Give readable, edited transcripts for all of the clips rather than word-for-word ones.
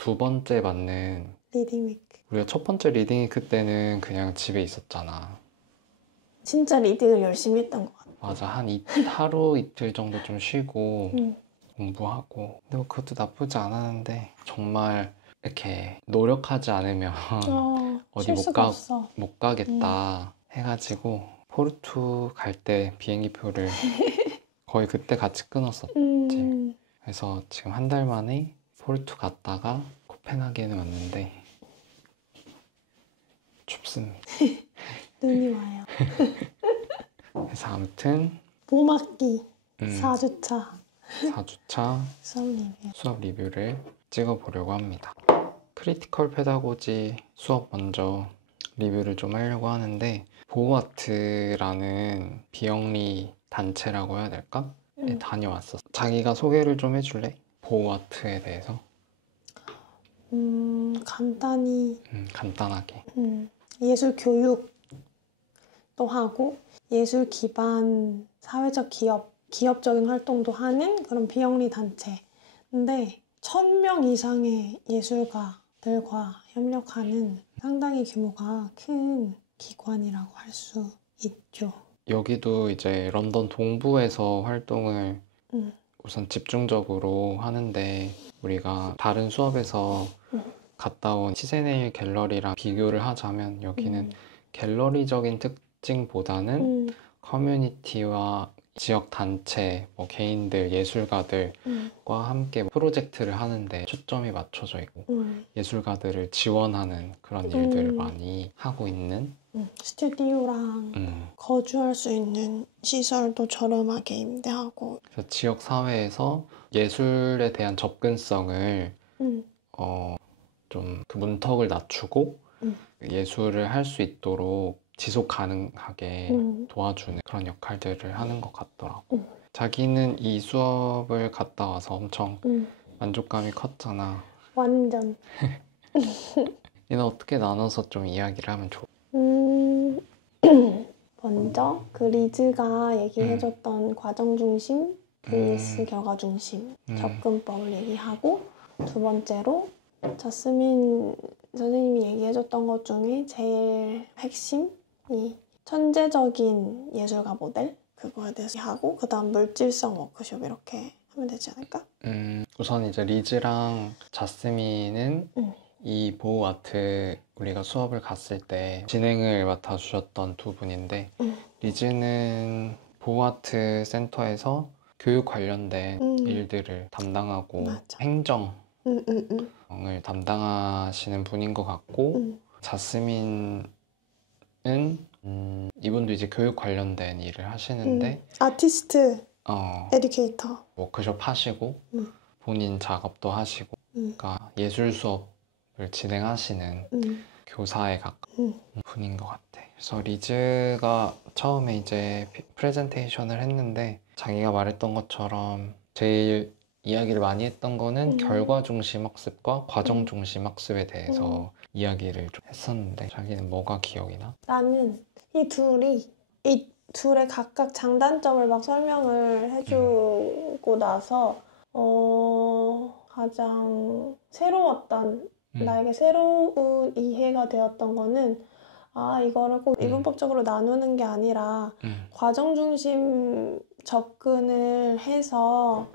두 번째 맞는 리딩 위크. 우리가 첫 번째 리딩 위크 때는 그냥 집에 있었잖아. 진짜 리딩을 열심히 했던 것 같아. 맞아. 하루 이틀 정도 좀 쉬고 응. 공부하고. 근데 뭐 그것도 나쁘지 않았는데 정말 이렇게 노력하지 않으면 어디 쉴 수가 없어. 못 가겠다 해가지고 포르투 갈 때 비행기표를 거의 그때 같이 끊었었지. 그래서 지금 한 달 만에 포르투 갔다가 코펜하겐에 왔는데 춥습니다. 눈이 와요. 그래서 아무튼 봄학기 4주차 4주차 수업 리뷰를 찍어보려고 합니다. 크리티컬 페다고지 수업 먼저 리뷰를 좀 하려고 하는데 보호아트라는 비영리 단체라고 해야 될까? 네, 다녀왔었어. 자기가 소개를 좀 해줄래? 보호아트에 대해서? 간단하게. 예술 교육도 하고 예술 기반 사회적 기업적인 활동도 하는 그런 비영리 단체. 근데 1000명 이상의 예술가들과 협력하는 상당히 규모가 큰 기관이라고 할 수 있죠. 여기도 이제 런던 동부에서 활동을 우선 집중적으로 하는데 우리가 다른 수업에서 갔다 온 치세네일 갤러리랑 비교를 하자면 여기는 갤러리적인 특징보다는 커뮤니티와 지역 단체, 뭐 개인들, 예술가들과 함께 프로젝트를 하는데 초점이 맞춰져 있고 예술가들을 지원하는 그런 일들을 많이 하고 있는 스튜디오랑 거주할 수 있는 시설도 저렴하게 임대하고 그래서 지역 사회에서 예술에 대한 접근성을 좀 그 문턱을 낮추고 예술을 할 수 있도록 지속 가능하게 도와주는 그런 역할들을 하는 것 같더라고. 자기는 이 수업을 갔다 와서 엄청 만족감이 컸잖아. 완전. 얘는 어떻게 나눠서 좀 이야기를 하면 좋아? 먼저 그 리즈가 얘기해줬던 과정 중심 vs 결과 중심 접근법을 얘기하고 두 번째로 자스민 선생님이 얘기해줬던 것 중에 제일 핵심이 천재적인 예술가 모델 그거에 대해서 하고 그 다음 물질성 워크숍 이렇게 하면 되지 않을까? 우선 이제 리즈랑 자스민은 이 보호아트 우리가 수업을 갔을 때 진행을 맡아주셨던 두 분인데 리즈는 보호아트 센터에서 교육 관련된 일들을 담당하고 맞아. 행정을 담당하시는 분인 것 같고 자스민은 이분도 이제 교육 관련된 일을 하시는데 아티스트 에듀케이터 워크숍 하시고 본인 작업도 하시고 그러니까 예술 수업을 진행하시는 교사에 가까운 분인 것 같아. 그래서 리즈가 처음에 이제 프레젠테이션을 했는데 자기가 말했던 것처럼 제일 이야기를 많이 했던 거는 결과 중심 학습과 과정 중심 학습에 대해서 이야기를 좀 했었는데 자기는 뭐가 기억이 나? 나는 이 둘의 각각 장단점을 막 설명을 해주고 나서 가장 새로웠던 나에게 새로운 이해가 되었던 거는 이거를 꼭 이분법적으로 나누는 게 아니라 과정 중심 접근을 해서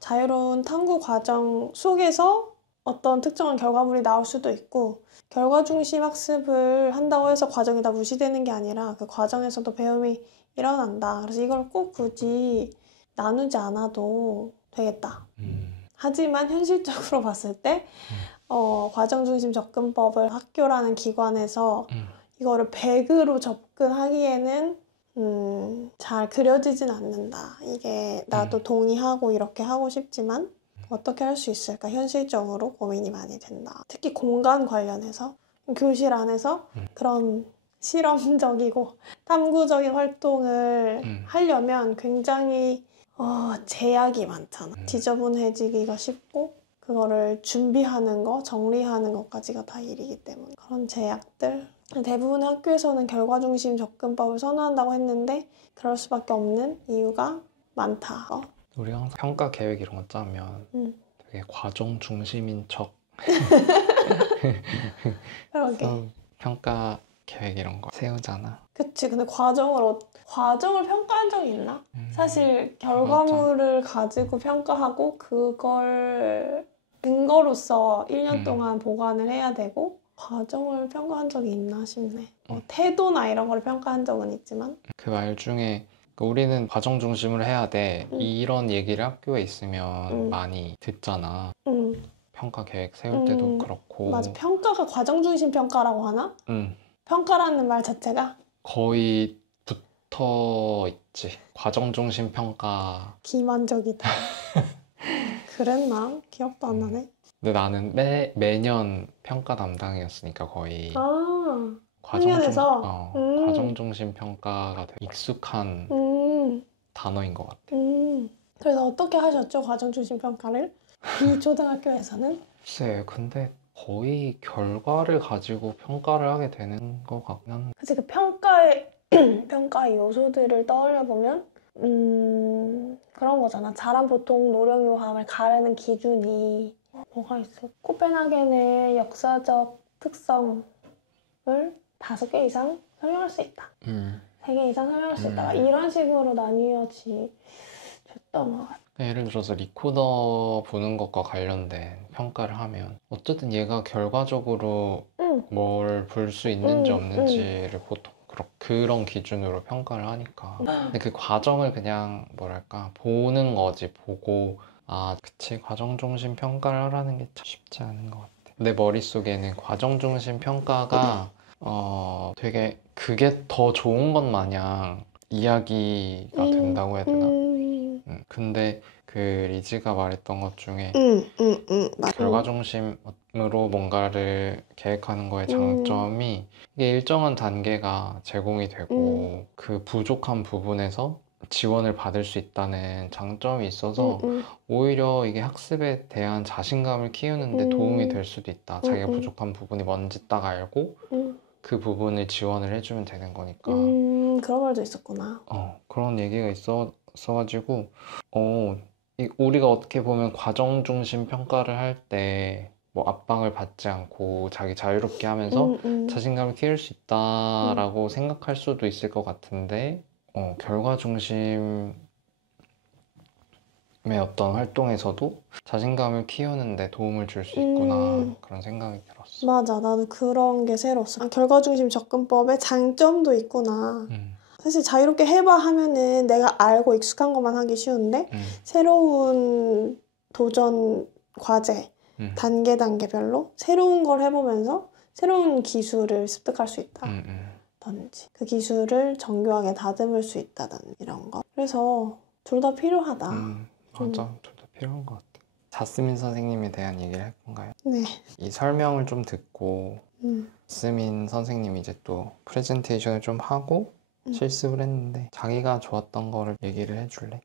자유로운 탐구 과정 속에서 어떤 특정한 결과물이 나올 수도 있고 결과 중심 학습을 한다고 해서 과정이 다 무시되는 게 아니라 그 과정에서도 배움이 일어난다. 그래서 이걸 꼭 굳이 나누지 않아도 되겠다. 하지만 현실적으로 봤을 때 과정 중심 접근법을 학교라는 기관에서 이거를 100으로 접근하기에는 잘 그려지진 않는다. 이게 나도 동의하고 이렇게 하고 싶지만 어떻게 할 수 있을까? 현실적으로 고민이 많이 된다. 특히 공간 관련해서 교실 안에서 그런 실험적이고 탐구적인 활동을 하려면 굉장히 제약이 많잖아. 지저분해지기가 쉽고 그거를 준비하는 거, 정리하는 것까지가 다 일이기 때문에 그런 제약들 대부분의 학교에서는 결과 중심 접근법을 선호한다고 했는데 그럴 수밖에 없는 이유가 많다. 우리 항상 평가 계획 이런 거 짜면 되게 과정 중심인 척 그러게. 수업 평가 계획 이런 거 세우잖아. 그치. 근데 과정을 평가한 적이 있나? 사실 결과물을 가지고 평가하고 그걸 근거로서 1년 동안 보관을 해야 되고 과정을 평가한 적이 있나 싶네. 태도나 이런 걸 평가한 적은 있지만 그 말 중에 우리는 과정 중심으로 해야 돼. 이런 얘기를 학교에 있으면 많이 듣잖아. 평가 계획 세울 때도 그렇고. 맞아. 평가가 과정 중심 평가라고 하나? 평가라는 말 자체가? 거의 붙어 있지. 과정 중심 평가. 기만적이다. 그랬나? 기억도 안 나네. 근데 나는 매년 평가 담당이었으니까 거의 학년에서? 과정 중심 평가가 되게 익숙한 단어인 것 같아. 그래서 어떻게 하셨죠? 과정 중심 평가를? 비초등학교에서는? 글쎄, 근데 거의 결과를 가지고 평가를 하게 되는 것 같긴 한데. 그치, 그 평가의 요소들을 떠올려보면 그런 거잖아. 사람 보통 노령 요함을 가르는 기준이 뭐가 있어? 코펜하겐의 역사적 특성을 5개 이상 설명할 수 있다. 3개 이상 설명할 수 있다. 이런 식으로 나뉘어졌던 것 같아. 예를 들어서 리코더 보는 것과 관련된 평가를 하면 어쨌든 얘가 결과적으로 뭘 볼 수 있는지 없는지를 보통 그런 기준으로 평가를 하니까. 근데 그 과정을 그냥 뭐랄까 보는 거지. 보고 그치, 과정 중심 평가를 하라는 게 참 쉽지 않은 것 같아. 내 머릿속에는 과정 중심 평가가 되게 그게 더 좋은 것 마냥 이야기가 된다고 해야 되나? 근데 그 리즈가 말했던 것 중에 결과 중심으로 뭔가를 계획하는 거의 장점이 이게 일정한 단계가 제공이 되고 그 부족한 부분에서 지원을 받을 수 있다는 장점이 있어서 오히려 이게 학습에 대한 자신감을 키우는데 도움이 될 수도 있다. 자기가 부족한 부분이 뭔지 딱 알고 그 부분을 지원을 해주면 되는 거니까. 그런 말도 있었구나. 그런 얘기가 있어가지고 우리가 어떻게 보면 과정 중심 평가를 할 때 뭐 압박을 받지 않고 자기 자유롭게 하면서 자신감을 키울 수 있다라고 생각할 수도 있을 것 같은데 결과 중심의 어떤 활동에서도 자신감을 키우는데 도움을 줄 수 있구나 그런 생각이 들었어. 맞아. 나도 그런 게 새로웠어. 결과 중심 접근법에 장점도 있구나. 사실 자유롭게 해봐 하면은 내가 알고 익숙한 것만 하기 쉬운데 새로운 도전 과제 단계별로 새로운 걸 해보면서 새로운 기술을 습득할 수 있다든지 그 기술을 정교하게 다듬을 수 있다든지 이런 거. 그래서 둘 다 필요하다. 맞아. 둘 다 필요한 것 같아. 자스민 선생님에 대한 얘기를 할 건가요? 네. 이 설명을 좀 듣고 자스민 선생님이 이제 또 프레젠테이션을 좀 하고 실습을 했는데 자기가 좋았던 거를 얘기를 해줄래?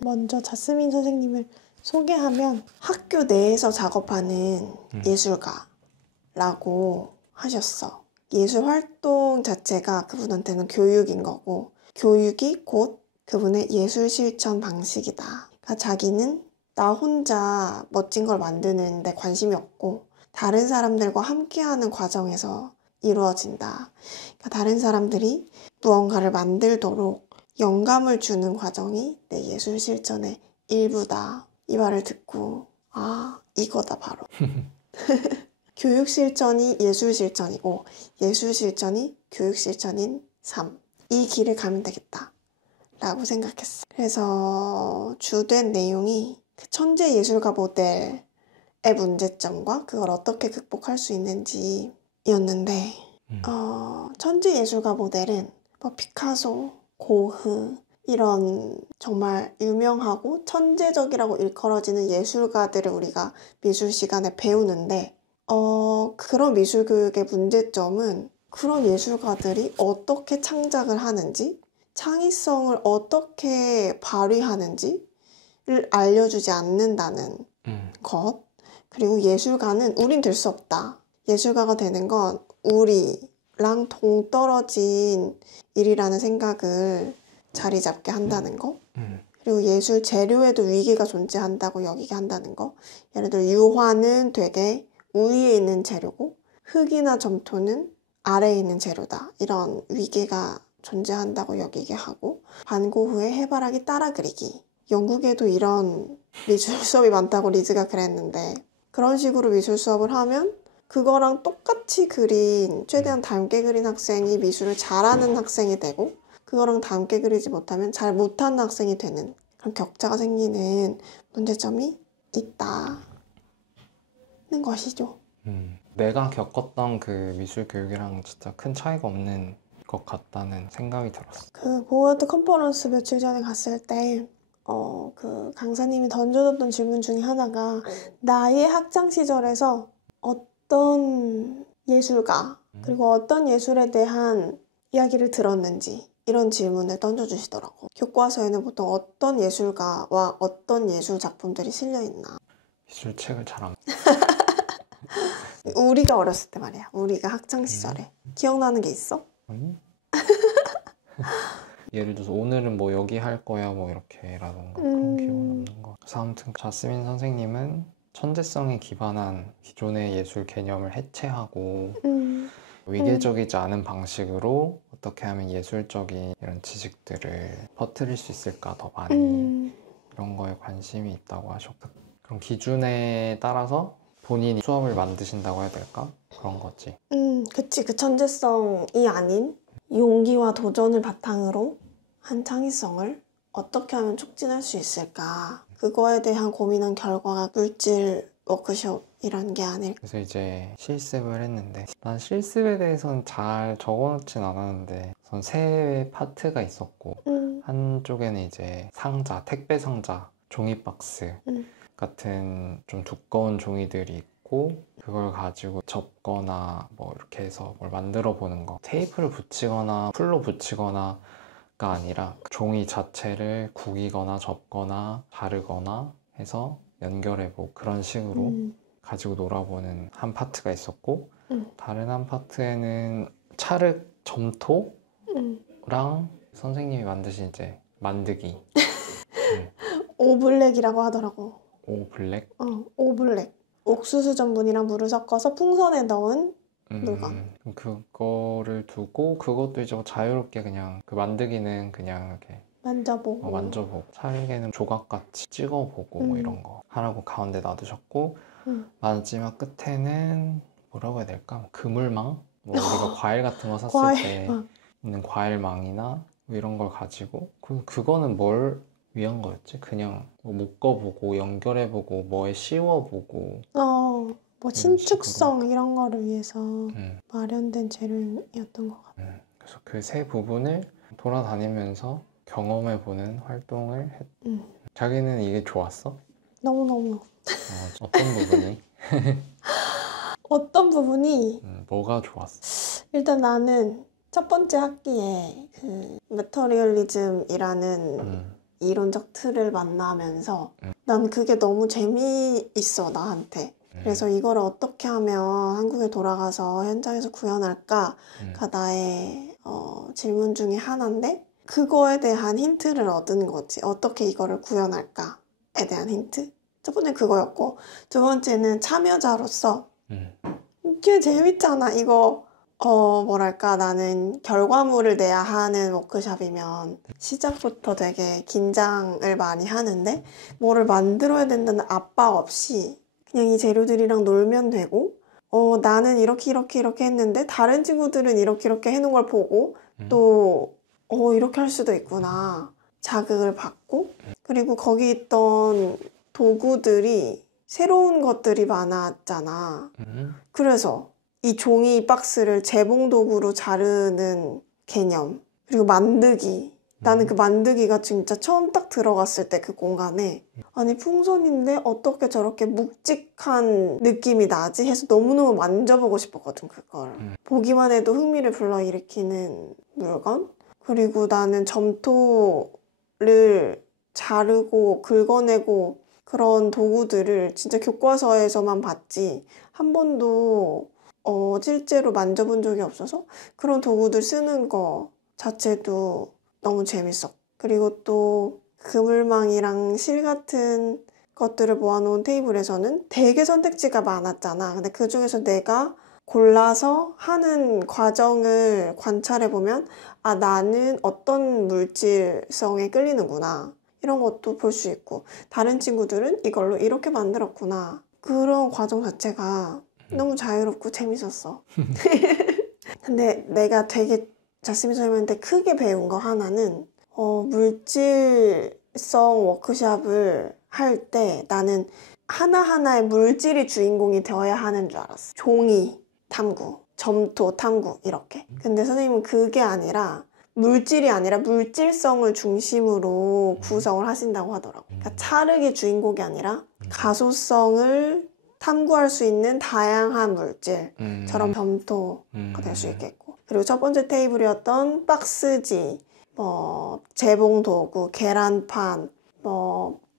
먼저 자스민 선생님을 소개하면 학교 내에서 작업하는 예술가라고 하셨어. 예술 활동 자체가 그분한테는 교육인 거고 교육이 곧 그분의 예술 실천 방식이다. 그러니까 자기는 나 혼자 멋진 걸 만드는 데 관심이 없고 다른 사람들과 함께하는 과정에서 이루어진다. 그러니까 다른 사람들이 무언가를 만들도록 영감을 주는 과정이 내 예술 실천의 일부다. 이 말을 듣고 이거다 바로. 교육 실천이 예술 실천이고 예술 실천이 교육 실천인 삶. 이 길을 가면 되겠다 라고 생각했어. 그래서 주된 내용이 그 천재 예술가 모델의 문제점과 그걸 어떻게 극복할 수 있는지 이었는데 천재 예술가 모델은 피카소, 고흐 이런 정말 유명하고 천재적이라고 일컬어지는 예술가들을 우리가 미술 시간에 배우는데 그런 미술 교육의 문제점은 그런 예술가들이 어떻게 창작을 하는지 창의성을 어떻게 발휘하는지를 알려주지 않는다는 것. 그리고 예술가는 우린 될 수 없다. 예술가가 되는 건 우리랑 동떨어진 일이라는 생각을 자리 잡게 한다는 거. 그리고 예술 재료에도 위기가 존재한다고 여기게 한다는 거. 예를 들어 유화는 되게 위에 있는 재료고 흙이나 점토는 아래에 있는 재료다. 이런 위계가 존재한다고 여기게 하고 반고흐의 해바라기 따라 그리기. 영국에도 이런 미술 수업이 많다고 리즈가 그랬는데 그런 식으로 미술 수업을 하면 그거랑 똑같이 그린 최대한 닮게 그린 학생이 미술을 잘하는 학생이 되고 그거랑 닮게 그리지 못하면 잘 못하는 학생이 되는 그런 격차가 생기는 문제점이 있다는 것이죠. 내가 겪었던 그 미술 교육이랑 진짜 큰 차이가 없는 것 같다는 생각이 들었어. 그 보워드 컨퍼런스 며칠 전에 갔을 때 그 강사님이 던져줬던 질문 중에 하나가 나의 학창 시절에서 어떤 예술가 그리고 어떤 예술에 대한 이야기를 들었는지 이런 질문을 던져주시더라고. 교과서에는 보통 어떤 예술가와 어떤 예술 작품들이 실려있나. 미술책을 잘 안... 우리가 어렸을 때 말이야. 우리가 학창 시절에 기억나는 게 있어? 아니? 예를 들어서 오늘은 뭐 여기 할 거야 뭐 이렇게라던가 그런 기억은 없는 것 같아요. 그래서 아무튼 자스민 선생님은 천재성에 기반한 기존의 예술 개념을 해체하고 위계적이지 않은 방식으로 어떻게 하면 예술적인 이런 지식들을 퍼뜨릴 수 있을까 더 많이 이런 거에 관심이 있다고 하셨고 그런 기준에 따라서 본인이 수업을 만드신다고 해야 될까? 그런 거지. 그치. 그 천재성이 아닌 용기와 도전을 바탕으로 한 창의성을 어떻게 하면 촉진할 수 있을까? 그거에 대한 고민한 결과가 물질 워크숍이란 게 아닐까. 그래서 이제 실습을 했는데 난 실습에 대해서는 잘 적어놓진 않았는데 우선 세 파트가 있었고 한쪽에는 이제 상자, 택배 상자, 종이 박스 같은 좀 두꺼운 종이들이 있고 그걸 가지고 접거나 뭐 이렇게 해서 뭘 만들어 보는 거 테이프를 붙이거나 풀로 붙이거나 가 아니라 그 종이 자체를 구기거나 접거나 자르거나 해서 연결해보고 그런 식으로 가지고 놀아보는 한 파트가 있었고 다른 한 파트에는 찰흙 점토랑 선생님이 만드신 이제 만드기 오블랙이라고 하더라고. 오블랙? 오블랙. 옥수수 전분이랑 물을 섞어서 풍선에 넣은 물건. 그거를 두고 그것도 이제 자유롭게 그냥 그 만드기는 그냥 이렇게 만져보고 찰흙에는 조각같이 찍어보고 뭐 이런 거 하라고 가운데 놔두셨고 마지막 끝에는 뭐라고 해야 될까? 그물망? 뭐 우리가 과일 같은 거 샀을 때 있는 과일망이나 뭐 이런 걸 가지고 그거는 뭘 위한 거였지? 그냥 뭐 묶어보고 연결해보고 뭐에 씌워보고 뭐 신축성 이런 거를 위해서 마련된 재료였던 것 같아요. 그래서 그 세 부분을 돌아다니면서 경험해보는 활동을 자기는 이게 좋았어? 너무너무. 어떤 부분이? 어떤 부분이? 뭐가 좋았어? 일단 나는 첫 번째 학기에 그 메터리얼리즘이라는 이론적 틀을 만나면서 난 그게 너무 재미있어 나한테. 그래서 이거를 어떻게 하면 한국에 돌아가서 현장에서 구현할까가 나의 질문 중에 하나인데 그거에 대한 힌트를 얻은 거지. 어떻게 이거를 구현할까에 대한 힌트. 첫 번째는 그거였고 두 번째는 참여자로서 이게 재밌잖아. 이거 뭐랄까 나는 결과물을 내야 하는 워크숍이면 시작부터 되게 긴장을 많이 하는데 뭐를 만들어야 된다는 압박 없이 그냥 이 재료들이랑 놀면 되고 나는 이렇게 했는데 다른 친구들은 이렇게 해놓은 걸 보고 또 이렇게 할 수도 있구나 자극을 받고 그리고 거기 있던 도구들이 새로운 것들이 많았잖아. 그래서 이 종이 박스를 재봉 도구로 자르는 개념 그리고 만드기 나는 그 만드기가 진짜 처음 딱 들어갔을 때 그 공간에 아니 풍선인데 어떻게 저렇게 묵직한 느낌이 나지 해서 너무너무 만져보고 싶었거든 그걸. 보기만 해도 흥미를 불러일으키는 물건. 그리고 나는 점토를 자르고 긁어내고 그런 도구들을 진짜 교과서에서만 봤지 한 번도 실제로 만져본 적이 없어서 그런 도구들 쓰는 거 자체도 너무 재밌었고 그리고 또 그물망이랑 실 같은 것들을 모아놓은 테이블에서는 되게 선택지가 많았잖아. 근데 그 중에서 내가 골라서 하는 과정을 관찰해보면 아, 나는 어떤 물질성에 끌리는구나. 이런 것도 볼 수 있고 다른 친구들은 이걸로 이렇게 만들었구나. 그런 과정 자체가 너무 자유롭고 재밌었어. 근데 내가 되게 자스민 선생님한테 크게 배운 거 하나는 물질성 워크샵을 할 때 나는 하나하나의 물질이 주인공이 되어야 하는 줄 알았어. 종이 탐구, 점토 탐구 이렇게. 근데 선생님은 그게 아니라 물질이 아니라 물질성을 중심으로 구성을 하신다고 하더라고. 그러니까 찰흙이 주인공이 아니라 가소성을 탐구할 수 있는 다양한 물질처럼 점토가 될 수 있겠고. 그리고 첫 번째 테이블이었던 박스지, 재봉 도구, 계란판,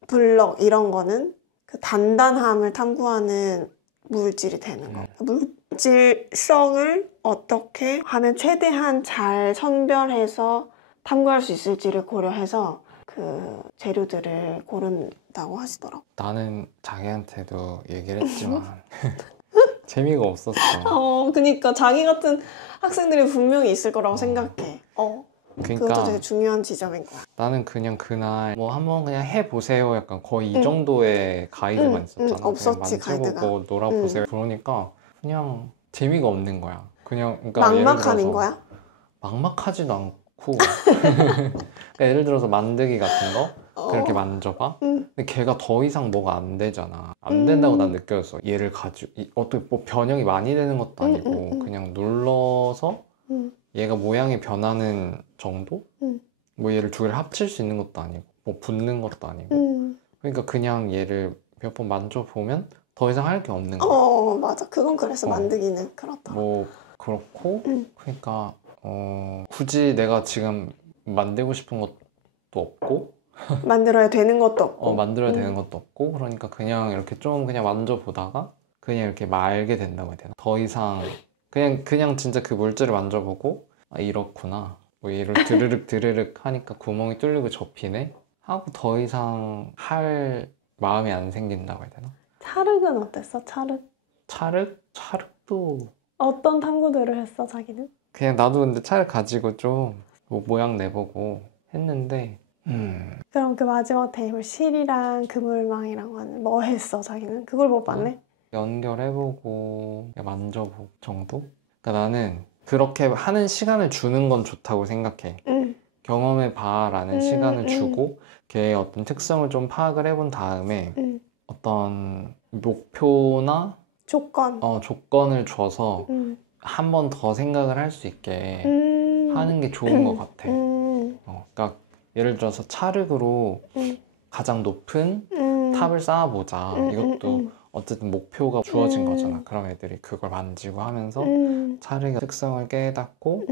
블럭 이런 거는 그 단단함을 탐구하는 물질이 되는 거. 물질성을 어떻게 하면 최대한 잘 선별해서 탐구할 수 있을지를 고려해서 그 재료들을 고른다고 하시더라고. 나는 자기한테도 얘기를 했지만 재미가 없었어. 그니까 자기 같은 학생들이 분명히 있을 거라고 생각해. 그러니까 그것도 되게 중요한 지점인 거야. 나는 그냥 그날 뭐 한번 그냥 해보세요 약간 거의 이 정도의 가이드만 있었잖아. 없었지, 그냥 만지고 가이드가. 뭐 놀아보세요. 그러니까 그냥 재미가 없는 거야. 그냥 그러니까 막막함인 거야? 막막하지도 않고 그러니까 예를 들어서 만들기 같은 거 그렇게 만져봐. 근데 걔가 더 이상 뭐가 안 되잖아. 안 된다고 난 느꼈어. 얘를 가지고 어떻게 뭐 변형이 많이 되는 것도 아니고 그냥 눌러서 얘가 모양이 변하는 정도? 뭐 얘를 두 개를 합칠 수 있는 것도 아니고 뭐 붙는 것도 아니고 그러니까 그냥 얘를 몇 번 만져보면 더 이상 할 게 없는 거야. 맞아. 그건 그래서 만들기는 그렇다. 뭐 그렇고 그러니까 굳이 내가 지금 만들고 싶은 것도 없고 만들어야 되는 것도 없고 만들어야 되는 것도 없고 그러니까 그냥 이렇게 좀 그냥 만져보다가 그냥 이렇게 말게 된다고 해야 되나? 더 이상 그냥 진짜 그 물질을 만져보고 아 이렇구나 뭐 얘를 드르륵 드르륵 하니까 구멍이 뚫리고 접히네 하고 더 이상 할 마음이 안 생긴다고 해야 되나? 찰흙은 어땠어? 찰흙? 찰흙도 어떤 탐구들을 했어 자기는? 그냥 나도 근데 찰흙 가지고 좀 뭐 모양 내보고 했는데 그럼 그 마지막 테이블 실이랑 그물망이랑 거는 뭐 했어 자기는? 그걸 못 봤네? 연결해보고 만져보고 정도? 그러니까 나는 그렇게 하는 시간을 주는 건 좋다고 생각해. 경험해봐라는 시간을 주고 걔의 어떤 특성을 좀 파악을 해본 다음에 어떤 목표나 조건을 줘서 한 번 더 생각을 할 수 있게 하는 게 좋은 것 같아. 그러니까 예를 들어서 찰흙으로 가장 높은 탑을 쌓아보자. 이것도 어쨌든 목표가 주어진 거잖아. 그럼 애들이 그걸 만지고 하면서 찰흙의 특성을 깨닫고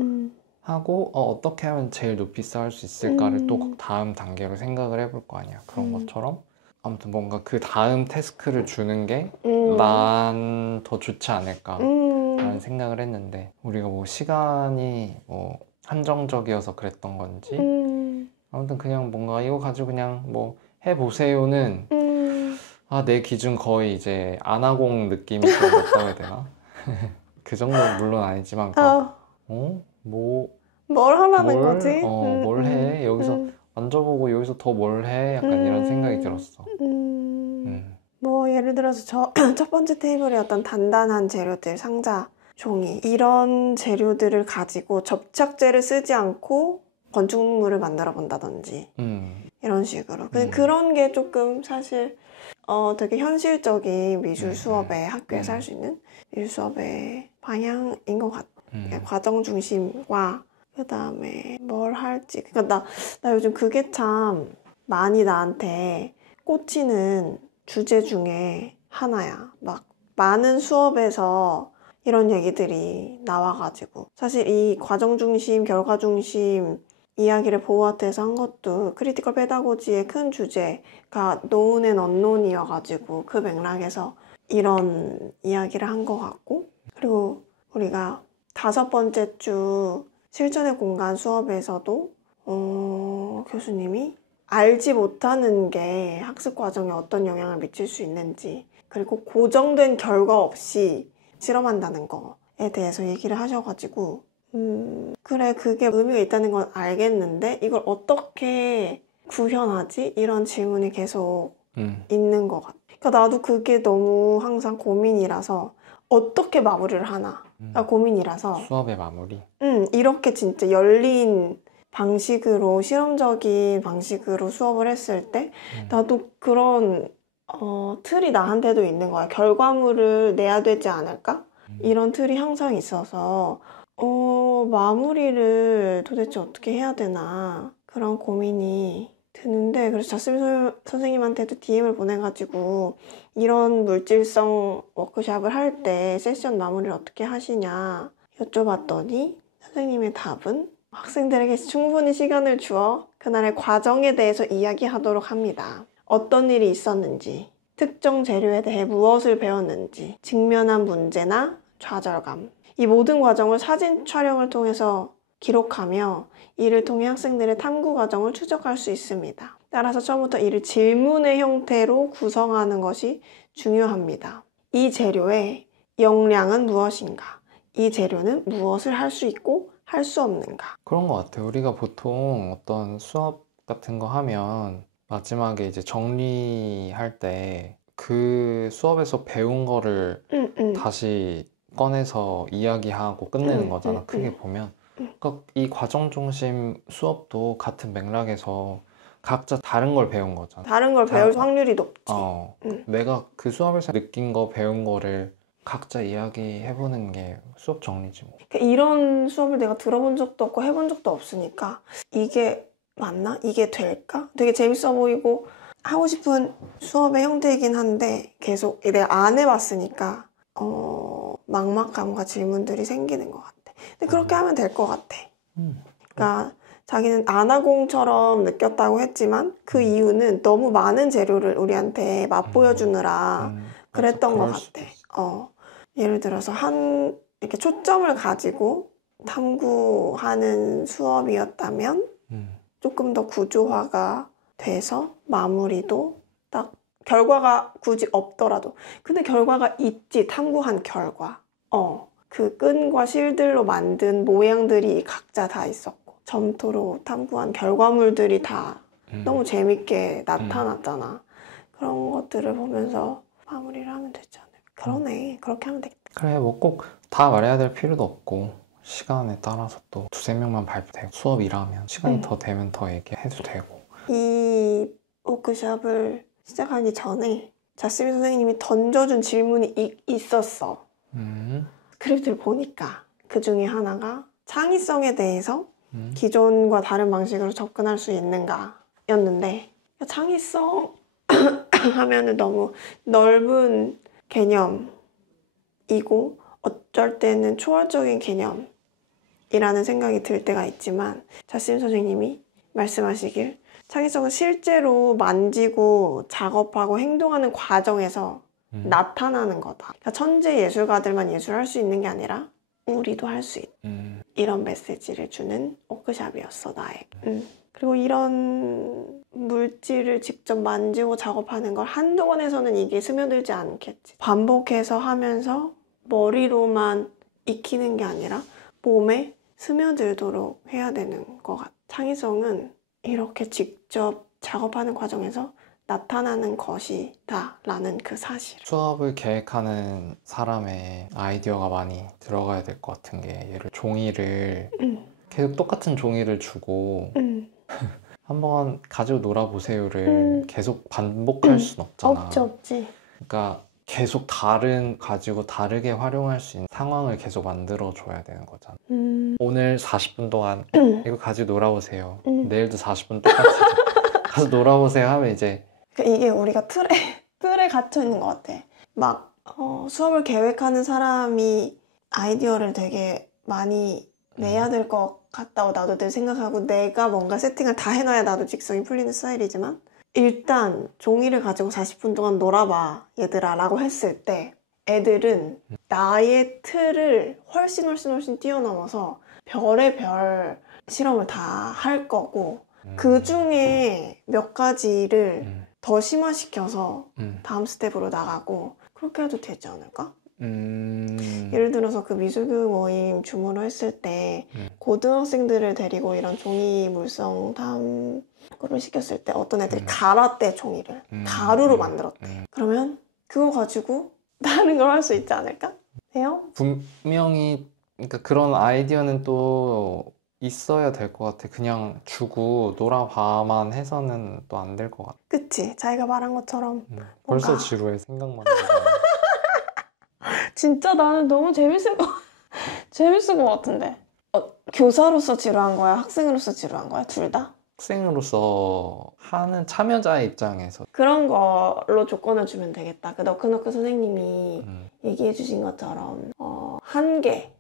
하고 어떻게 하면 제일 높이 쌓을 수 있을까를 또 다음 단계로 생각을 해볼 거 아니야. 그런 것처럼 아무튼 뭔가 그 다음 태스크를 주는 게 난 더 좋지 않을까 라는 생각을 했는데 우리가 뭐 시간이 뭐 한정적이어서 그랬던 건지 아무튼 그냥 뭔가 이거 가지고 그냥 뭐 해보세요는 내 기준 거의 이제 아나공 느낌이 좀 났다고 해야 되나? 그 정도는 물론 아니지만 뭘 하라는 거지? 뭘 해? 여기서 만져보고 여기서 더 뭘 해? 약간 이런 생각이 들었어. 뭐 예를 들어서 첫 번째 테이블에 어떤 단단한 재료들, 상자, 종이 이런 재료들을 가지고 접착제를 쓰지 않고 건축물을 만들어 본다든지 이런 식으로 그런 게 조금 사실 되게 현실적인 미술 수업에 학교에서 할 수 있는 미술 수업의 방향인 것 같아. 과정 중심과 그 다음에 뭘 할지. 그러니까 나 요즘 그게 참 많이 나한테 꽂히는 주제 중에 하나야. 막 많은 수업에서 이런 얘기들이 나와가지고 사실 이 과정 중심, 결과 중심 이야기를 보호아트에서 한 것도 크리티컬 페다고지의 큰 주제가 known and unknown이어가지고 그 맥락에서 이런 이야기를 한 것 같고 그리고 우리가 5번째 주 실전의 공간 수업에서도 교수님이 알지 못하는 게 학습 과정에 어떤 영향을 미칠 수 있는지, 그리고 고정된 결과 없이 실험한다는 거에 대해서 얘기를 하셔가지고 그래, 그게 의미가 있다는 건 알겠는데 이걸 어떻게 구현하지? 이런 질문이 계속 있는 것 같아. 그러니까 나도 그게 너무 항상 고민이라서 어떻게 마무리를 하나 고민이라서. 수업의 마무리? 이렇게 진짜 열린 방식으로, 실험적인 방식으로 수업을 했을 때 나도 그런 틀이 나한테도 있는 거야. 결과물을 내야 되지 않을까? 이런 틀이 항상 있어서 마무리를 도대체 어떻게 해야 되나 그런 고민이 드는데, 그래서 자스민 선생님한테도 DM을 보내가지고 이런 물질성 워크샵을 할 때 세션 마무리를 어떻게 하시냐 여쭤봤더니 선생님의 답은 학생들에게 충분히 시간을 주어 그날의 과정에 대해서 이야기하도록 합니다. 어떤 일이 있었는지, 특정 재료에 대해 무엇을 배웠는지, 직면한 문제나 좌절감, 이 모든 과정을 사진 촬영을 통해서 기록하며 이를 통해 학생들의 탐구 과정을 추적할 수 있습니다. 따라서 처음부터 이를 질문의 형태로 구성하는 것이 중요합니다. 이 재료의 역량은 무엇인가? 이 재료는 무엇을 할 수 있고 할 수 없는가? 그런 것 같아요. 우리가 보통 어떤 수업 같은 거 하면 마지막에 이제 정리할 때 그 수업에서 배운 거를 다시 꺼내서 이야기하고 끝내는 거잖아. 크게 보면. 그러니까 이 과정 중심 수업도 같은 맥락에서 각자 다른 걸 배운 거잖아. 다른 걸 배울 확률이 높지. 내가 그 수업에서 느낀 거, 배운 거를 각자 이야기해보는 게 수업 정리지 뭐. 그러니까 이런 수업을 내가 들어본 적도 없고 해본 적도 없으니까 이게 맞나? 이게 될까? 되게 재밌어 보이고 하고 싶은 수업의 형태이긴 한데 계속 내가 안 해봤으니까 막막감과 질문들이 생기는 것 같아. 근데 그렇게 하면 될 것 같아. 그러니까 자기는 아나공처럼 느꼈다고 했지만 그 이유는 너무 많은 재료를 우리한테 맛보여주느라 그랬던 것 같아. 예를 들어서 이렇게 초점을 가지고 탐구하는 수업이었다면 조금 더 구조화가 돼서 마무리도 딱 결과가 굳이 없더라도, 근데 결과가 있지. 탐구한 결과 그 끈과 실들로 만든 모양들이 각자 다 있었고 점토로 탐구한 결과물들이 다 너무 재밌게 나타났잖아. 그런 것들을 보면서 마무리를 하면 되지 않을까. 그러네. 그렇게 하면 되겠다. 그래, 뭐 꼭 다 말해야 될 필요도 없고 시간에 따라서 또 두세 명만 발표되고 수업이라면 시간이 더 되면 더 얘기해도 되고. 이 워크숍을 시작하기 전에 자스민 선생님이 던져준 질문이 있었어. 스크립트를 보니까 그 중에 하나가 창의성에 대해서 기존과 다른 방식으로 접근할 수 있는가 였는데, 창의성 하면은 너무 넓은 개념이고 어쩔 때는 초월적인 개념이라는 생각이 들 때가 있지만, 자스민 선생님이 말씀하시길 창의성은 실제로 만지고 작업하고 행동하는 과정에서 나타나는 거다. 그러니까 천재 예술가들만 예술할 수 있는 게 아니라 우리도 할 수 있다. 이런 메시지를 주는 워크숍이었어, 나에게. 그리고 이런 물질을 직접 만지고 작업하는 걸 한두 번에서는 이게 스며들지 않겠지. 반복해서 하면서 머리로만 익히는 게 아니라 몸에 스며들도록 해야 되는 것 같아. 창의성은 이렇게 직접 작업하는 과정에서 나타나는 것이다 라는 그 사실. 수업을 계획하는 사람의 아이디어가 많이 들어가야 될 것 같은 게, 예를 종이를 계속 똑같은 종이를 주고 한번 가지고 놀아보세요를 계속 반복할 순 없잖아. 없지. 그러니까 계속 가지고 다르게 활용할 수 있는 상황을 계속 만들어줘야 되는 거잖아. 오늘 40분 동안 이거 가지고 놀아보세요. 내일도 40분 똑같이 가서 놀아보세요 하면 이제 이게 우리가 틀에 갇혀 있는 것 같아. 막 수업을 계획하는 사람이 아이디어를 되게 많이 내야 될 것 같다고 나도 늘 생각하고, 내가 뭔가 세팅을 다 해놔야 나도 직성이 풀리는 스타일이지만, 일단 종이를 가지고 40분 동안 놀아봐 얘들아 라고 했을 때 애들은 나의 틀을 훨씬 뛰어넘어서 별의별 실험을 다 할 거고, 그 중에 몇 가지를 더 심화시켜서 다음 스텝으로 나가고 그렇게 해도 되지 않을까? 예를 들어서 그 미술교육 모임 줌으로 했을 때 고등학생들을 데리고 이런 종이 물성 탐구를 시켰을 때 어떤 애들이 갈았대, 종이를 가루로 만들었대. 그러면 그거 가지고 다른 걸 할 수 있지 않을까? 돼요? 분명히 그러니까 그런 아이디어는 또 있어야 될 것 같아. 그냥 주고 놀아봐만 해서는 또 안 될 것 같아. 그치? 자기가 말한 것처럼 벌써 뭔가 지루해, 생각만 해도. 진짜 나는 너무 재밌을 것 같은데. 교사로서 지루한 거야? 학생으로서 지루한 거야? 둘 다? 학생으로서 하는 참여자의 입장에서 그런 걸로 조건을 주면 되겠다. 그 너크너크 선생님이 얘기해 주신 것처럼 한 개,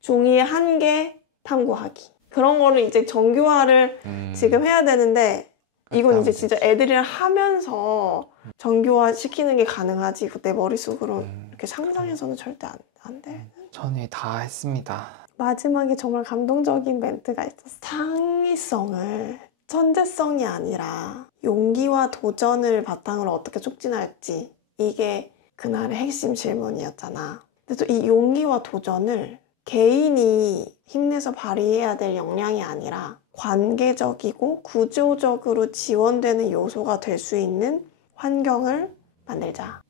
종이에 한 개 탐구하기. 그런 거를 이제 정교화를 지금 해야 되는데 이건 이제 진짜 애들이랑 하면서 정교화 시키는 게 가능하지. 내 머릿속으로 이렇게 상상해서는 절대 안 돼. 전이 다 했습니다. 마지막에 정말 감동적인 멘트가 있었어. 창의성을 천재성이 아니라 용기와 도전을 바탕으로 어떻게 촉진할지, 이게 그날의 핵심 질문이었잖아. 근데 또 이 용기와 도전을 개인이 힘내서 발휘해야 될 역량이 아니라 관계적이고 구조적으로 지원되는 요소가 될 수 있는 환경을 만들자.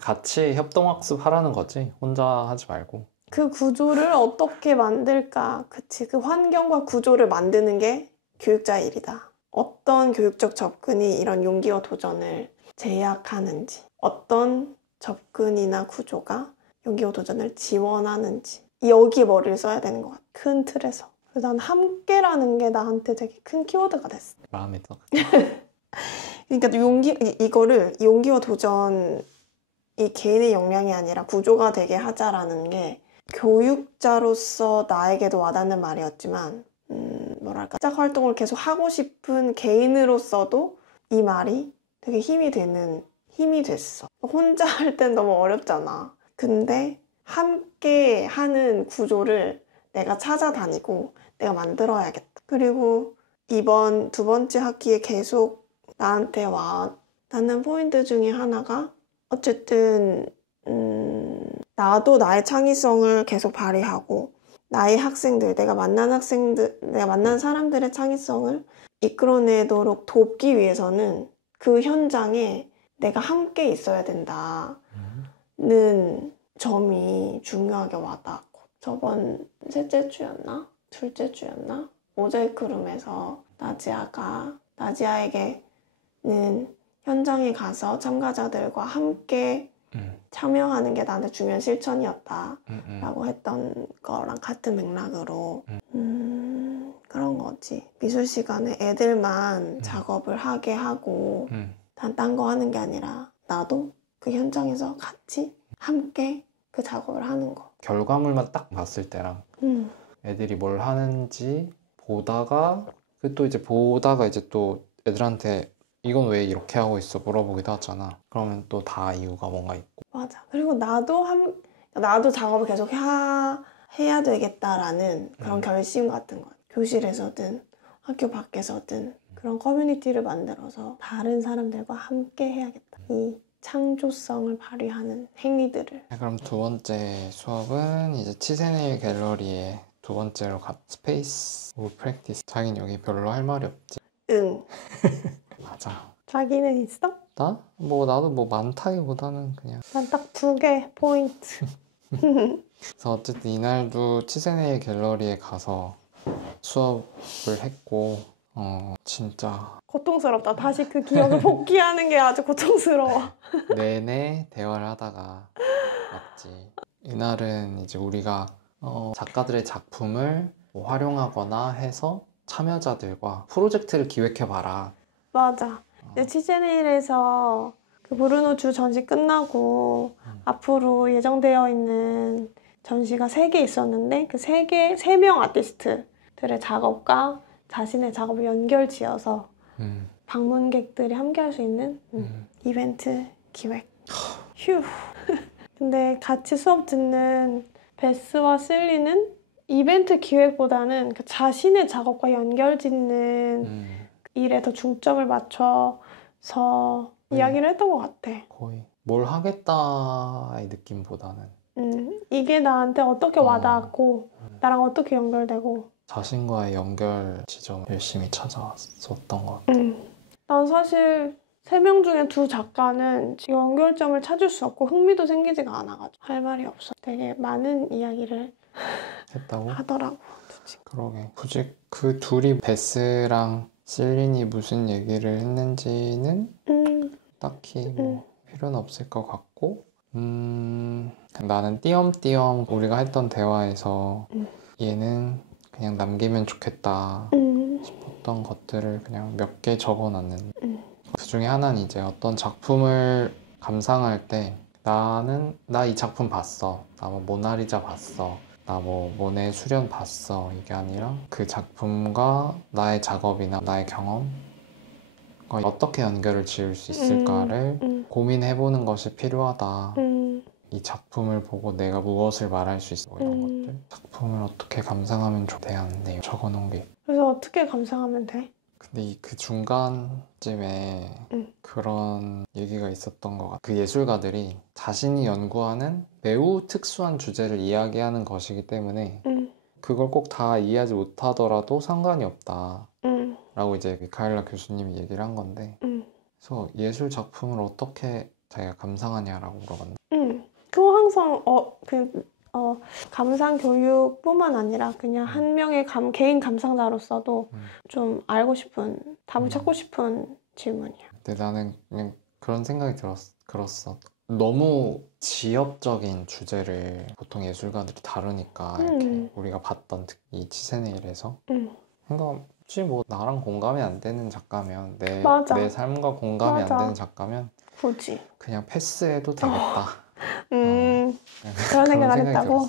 같이 협동학습 하라는 거지. 혼자 하지 말고. 그 구조를 어떻게 만들까? 그치. 그 환경과 구조를 만드는 게 교육자의 일이다. 어떤 교육적 접근이 이런 용기와 도전을 제약하는지, 어떤 접근이나 구조가 용기와 도전을 지원하는지, 여기에 머리를 써야 되는 것 같아. 큰 틀에서. 그래서 난 함께라는 게 나한테 되게 큰 키워드가 됐어. 마음에 들어. 그러니까 이거를 용기와 도전이 개인의 역량이 아니라 구조가 되게 하자라는 게 교육자로서 나에게도 와닿는 말이었지만 뭐랄까 짝 활동을 계속 하고 싶은 개인으로서도 이 말이 되게 힘이 됐어. 혼자 할 땐 너무 어렵잖아. 근데 함께 하는 구조를 내가 찾아다니고 내가 만들어야겠다. 그리고 이번 두 번째 학기에 계속 나한테 와닿는 포인트 중에 하나가 어쨌든 나도 나의 창의성을 계속 발휘하고 나의 학생들, 내가 만난 사람들의 창의성을 이끌어내도록 돕기 위해서는 그 현장에 내가 함께 있어야 된다는 점이 중요하게 와닿았고, 저번 셋째 주였나? 둘째 주였나? 모자이크 룸에서 나지아에게는 현장에 가서 참가자들과 함께 참여하는 게 나한테 중요한 실천이었다라고 했던 거랑 같은 맥락으로 그런 거지. 미술 시간에 애들만 작업을 하게 하고 딴 거 하는 게 아니라 나도 그 현장에서 같이 함께 그 작업을 하는 거. 결과물만 딱 봤을 때랑 애들이 뭘 하는지 보다가 이제 또 애들한테 이건 왜 이렇게 하고 있어 물어보기도 하잖아. 그러면 또 다 이유가 뭔가 있고. 맞아. 그리고 나도 작업을 계속 해야 되겠다라는 그런 결심 같은 거. 교실에서든 학교 밖에서든 그런 커뮤니티를 만들어서 다른 사람들과 함께 해야겠다. 이 창조성을 발휘하는 행위들을. 그럼 두 번째 수업은 이제 치세네일 갤러리의 두 번째로 스페이스 오브 프랙티스. 자기는 여기 별로 할 말이 없지? 응. 맞아. 자기는 있어? 나도 많다기보다는 그냥 난 딱 2개 포인트. 그래서 어쨌든 이날도 치세네일 갤러리에 가서 수업을 했고 진짜 고통스럽다. 다시 그 기억을 복귀하는 게 아주 고통스러워. 내내 대화를 하다가 왔지. 이날은 이제 우리가 작가들의 작품을 활용하거나 해서 참여자들과 프로젝트를 기획해봐라. 맞아. 이제 치즈네일에서 그 브루노 주 전시 끝나고 앞으로 예정되어 있는 전시가 3개 있었는데 그 3명 아티스트들의 작업과 자신의 작업을 연결지어서 방문객들이 함께 할 수 있는 이벤트 기획. 휴. 근데 같이 수업 듣는 베스와 슬리는 이벤트 기획보다는 그 자신의 작업과 연결짓는 일에 더 중점을 맞춰서 이야기를 했던 것 같아. 거의 뭘 하겠다의 느낌보다는 이게 나한테 어떻게 와닿았고 나랑 어떻게 연결되고 자신과의 연결 지점 열심히 찾아왔었던 것 같아. 난 사실 3명 중에 2 작가는 연결점을 찾을 수 없고 흥미도 생기지가 않아가지고 할 말이 없어. 되게 많은 이야기를 했다고? 하더라고. 그러게. 굳이 그 둘이 베스랑 실린이 무슨 얘기를 했는지는 딱히 뭐 필요는 없을 것 같고 나는 띄엄띄엄 우리가 했던 대화에서 얘는 그냥 남기면 좋겠다 싶었던 것들을 그냥 몇 개 적어놨는데 그 중에 하나는 이제 어떤 작품을 감상할 때 나는 나 이 작품 봤어. 나 뭐 모나리자 봤어. 나 뭐 모네 수련 봤어. 이게 아니라 그 작품과 나의 작업이나 나의 경험과 어떻게 연결을 지을 수 있을까를 고민해보는 것이 필요하다. 이 작품을 보고 내가 무엇을 말할 수 있어 이런 것들 작품을 어떻게 감상하면 대한 내용 적어놓은 게 그래서 어떻게 감상하면 돼? 근데 그 중간쯤에 그런 얘기가 있었던 것 같아. 그 예술가들이 자신이 연구하는 매우 특수한 주제를 이야기하는 것이기 때문에 그걸 꼭 다 이해하지 못하더라도 상관이 없다 라고 이제 미카엘라 교수님이 얘기를 한 건데 그래서 예술 작품을 어떻게 자기가 감상하냐라고 물어봤나? 그거 항상 감상 교육뿐만 아니라 그냥 한 명의 개인 감상자로서도 좀 알고 싶은 답을 찾고 싶은 질문이야. 근데 나는 그냥 그런 생각이 들었어. 너무 지엽적인 주제를 보통 예술가들이 다루니까 이렇게 우리가 봤던 이 치세네일에서 그러니까 혹시 뭐 나랑 공감이 안 되는 작가면 내 삶과 공감이 안 되는 작가면 보지. 그냥 패스해도 되겠다. 그런 생각 안 했다고?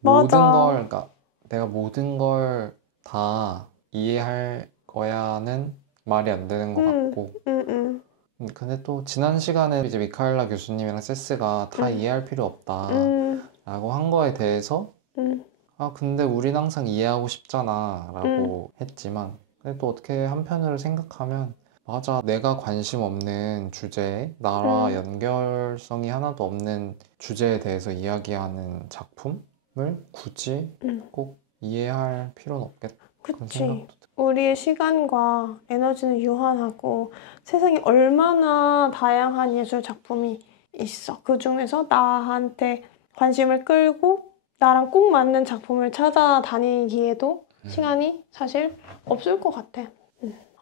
모든 걸 그러니까 내가 모든 걸 다 이해할 거야는 말이 안 되는 것 같고 근데 또 지난 시간에 이제 미카엘라 교수님이랑 세스가 다 이해할 필요 없다 라고 한 거에 대해서 아 근데 우린 항상 이해하고 싶잖아 라고 했지만 근데 또 어떻게 한편으로 생각하면 맞아 내가 관심 없는 주제에 나와 연결성이 하나도 없는 주제에 대해서 이야기하는 작품을 굳이 꼭 이해할 필요는 없겠다 그런 그치. 생각도 우리의 시간과 에너지는 유한하고 세상에 얼마나 다양한 예술 작품이 있어. 그 중에서 나한테 관심을 끌고 나랑 꼭 맞는 작품을 찾아다니기에도 시간이 사실 없을 것 같아.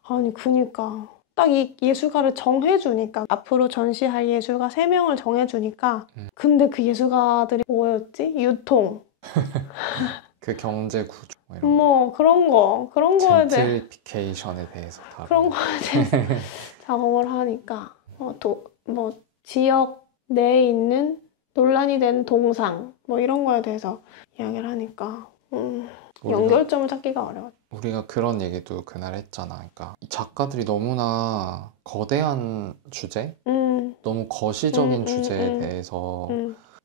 아니 그니까 딱 이 예술가를 정해주니까 앞으로 전시할 예술가 3명을 정해주니까 근데 그 예술가들이 뭐였지? 유통 그 경제 구조 뭐 그런 거에 대해 젠트리피케이션에 대해서 그런 거에 대해서 작업을 하니까 뭐 지역 내에 있는 논란이 되는 동상 뭐 이런 거에 대해서 이야기를 하니까 연결점을 찾기가 어려워. 우리가 그런 얘기도 그날 했잖아. 그러니까 이 작가들이 너무나 거대한 주제, 너무 거시적인 주제에 대해서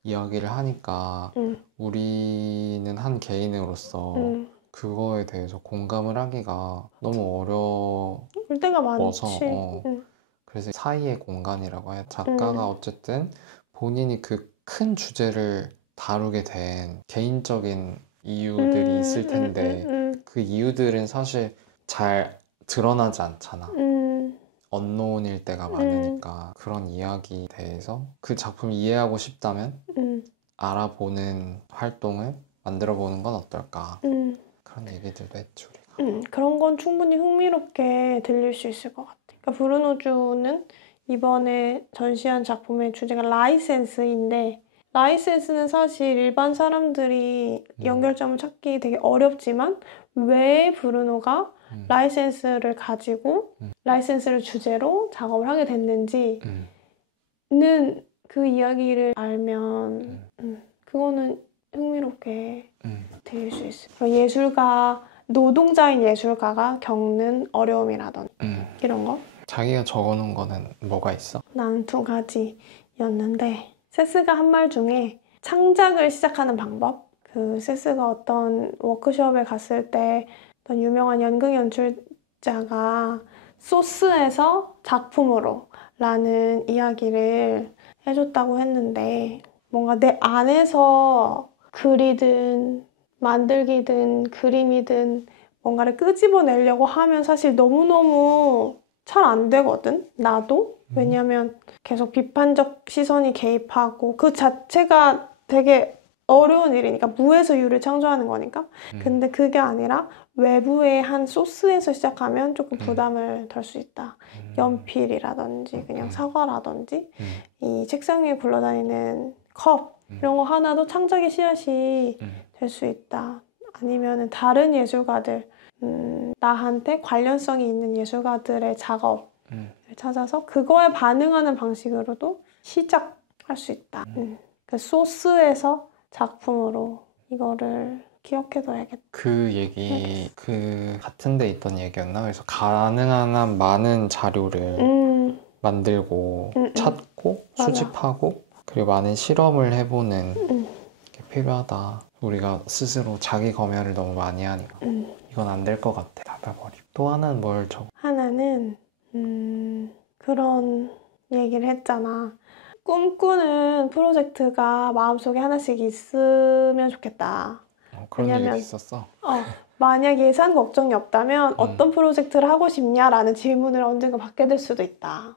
이야기를 하니까 우리는 한 개인으로서 그거에 대해서 공감을 하기가 너무 올 때가 어려워서 많지. 그래서 사이의 공간이라고 해야 작가가 어쨌든 본인이 그 큰 주제를 다루게 된 개인적인 이유들이 있을 텐데 그 이유들은 사실 잘 드러나지 않잖아. 언노운일 때가 많으니까 그런 이야기에 대해서 그 작품 이해하고 싶다면 알아보는 활동을 만들어보는 건 어떨까 그런 얘기들도 했죠 우리가. 그런 건 충분히 흥미롭게 들릴 수 있을 것 같아. 그러니까 브루노주는 이번에 전시한 작품의 주제가 라이센스인데 라이센스는 사실 일반 사람들이 연결점을 찾기 되게 어렵지만 왜 브루노가 라이센스를 가지고 라이센스를 주제로 작업을 하게 됐는지는 그 이야기를 알면 그거는 흥미롭게 들릴 수 있어요. 예술가, 노동자인 예술가가 겪는 어려움이라던가 이런 거? 자기가 적어놓은 거는 뭐가 있어? 나는 2가지였는데 세스가 한 말 중에 창작을 시작하는 방법 그 세스가 어떤 워크숍에 갔을 때 어떤 유명한 연극 연출자가 소스에서 작품으로 라는 이야기를 해줬다고 했는데 뭔가 내 안에서 글이든 만들기든 그림이든 뭔가를 끄집어내려고 하면 사실 너무너무 잘 안 되거든, 나도. 왜냐면 계속 비판적 시선이 개입하고 그 자체가 되게 어려운 일이니까, 무에서 유를 창조하는 거니까. 근데 그게 아니라 외부의 한 소스에서 시작하면 조금 부담을 덜 수 있다. 연필이라든지 그냥 사과라든지 이 책상 위에 굴러다니는 컵 이런 거 하나도 창작의 씨앗이 될 수 있다. 아니면은 다른 예술가들, 나한테 관련성이 있는 예술가들의 작업을 찾아서 그거에 반응하는 방식으로도 시작할 수 있다. 그 소스에서 작품으로, 이거를 기억해둬야겠다. 그 얘기 그 같은 데 있던 얘기였나? 그래서 가능한 한 많은 자료를 만들고 찾고 맞아. 수집하고 그리고 많은 실험을 해보는 게 필요하다. 우리가 스스로 자기 검열을 너무 많이 하니까 이건 안 될 것 같아. 닫아버리고. 또 하나는 뭘 적어? 하나는 그런 얘기를 했잖아. 꿈꾸는 프로젝트가 마음속에 하나씩 있으면 좋겠다. 그런 왜냐면 얘기 있었어? 만약 예산 걱정이 없다면 어떤 프로젝트를 하고 싶냐라는 질문을 언젠가 받게 될 수도 있다.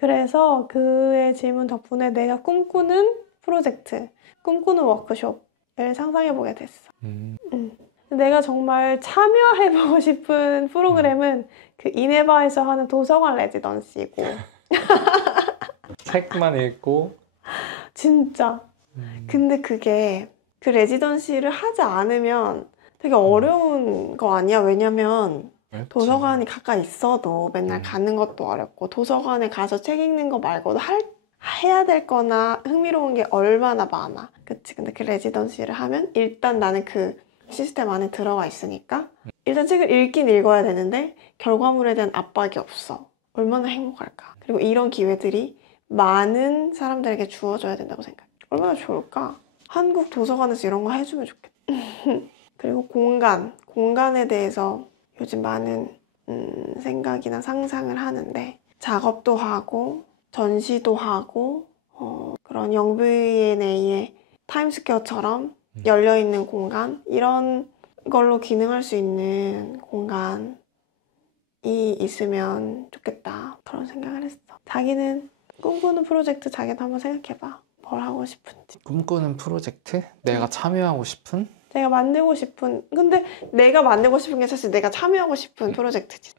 그래서 그의 질문 덕분에 내가 꿈꾸는 프로젝트, 꿈꾸는 워크숍을 상상해보게 됐어. 내가 정말 참여해보고 싶은 프로그램은 그 이네바에서 하는 도서관 레지던시고. 책만 읽고 진짜. 근데 그게 그 레지던시를 하지 않으면 되게 어려운 거 아니야? 왜냐면 그렇지. 도서관이 가까이 있어도 맨날 가는 것도 어렵고, 도서관에 가서 책 읽는 거 말고도 해야 될 거나 흥미로운 게 얼마나 많아. 그치? 근데 그 레지던시를 하면 일단 나는 그 시스템 안에 들어가 있으니까 일단 책을 읽긴 읽어야 되는데 결과물에 대한 압박이 없어. 얼마나 행복할까. 그리고 이런 기회들이 많은 사람들에게 주어져야 된다고 생각해. 얼마나 좋을까? 한국 도서관에서 이런 거 해주면 좋겠다. 그리고 공간에 대해서 요즘 많은 생각이나 상상을 하는데, 작업도 하고 전시도 하고 그런 영V&A의 타임스퀘어처럼 열려있는 공간, 이런 걸로 기능할 수 있는 공간이 있으면 좋겠다, 그런 생각을 했어. 자기는 꿈꾸는 프로젝트, 자기도 한번 생각해봐. 뭘 하고 싶은지. 꿈꾸는 프로젝트? 내가 참여하고 싶은? 내가 만들고 싶은, 근데 내가 만들고 싶은 게 사실 내가 참여하고 싶은 프로젝트지.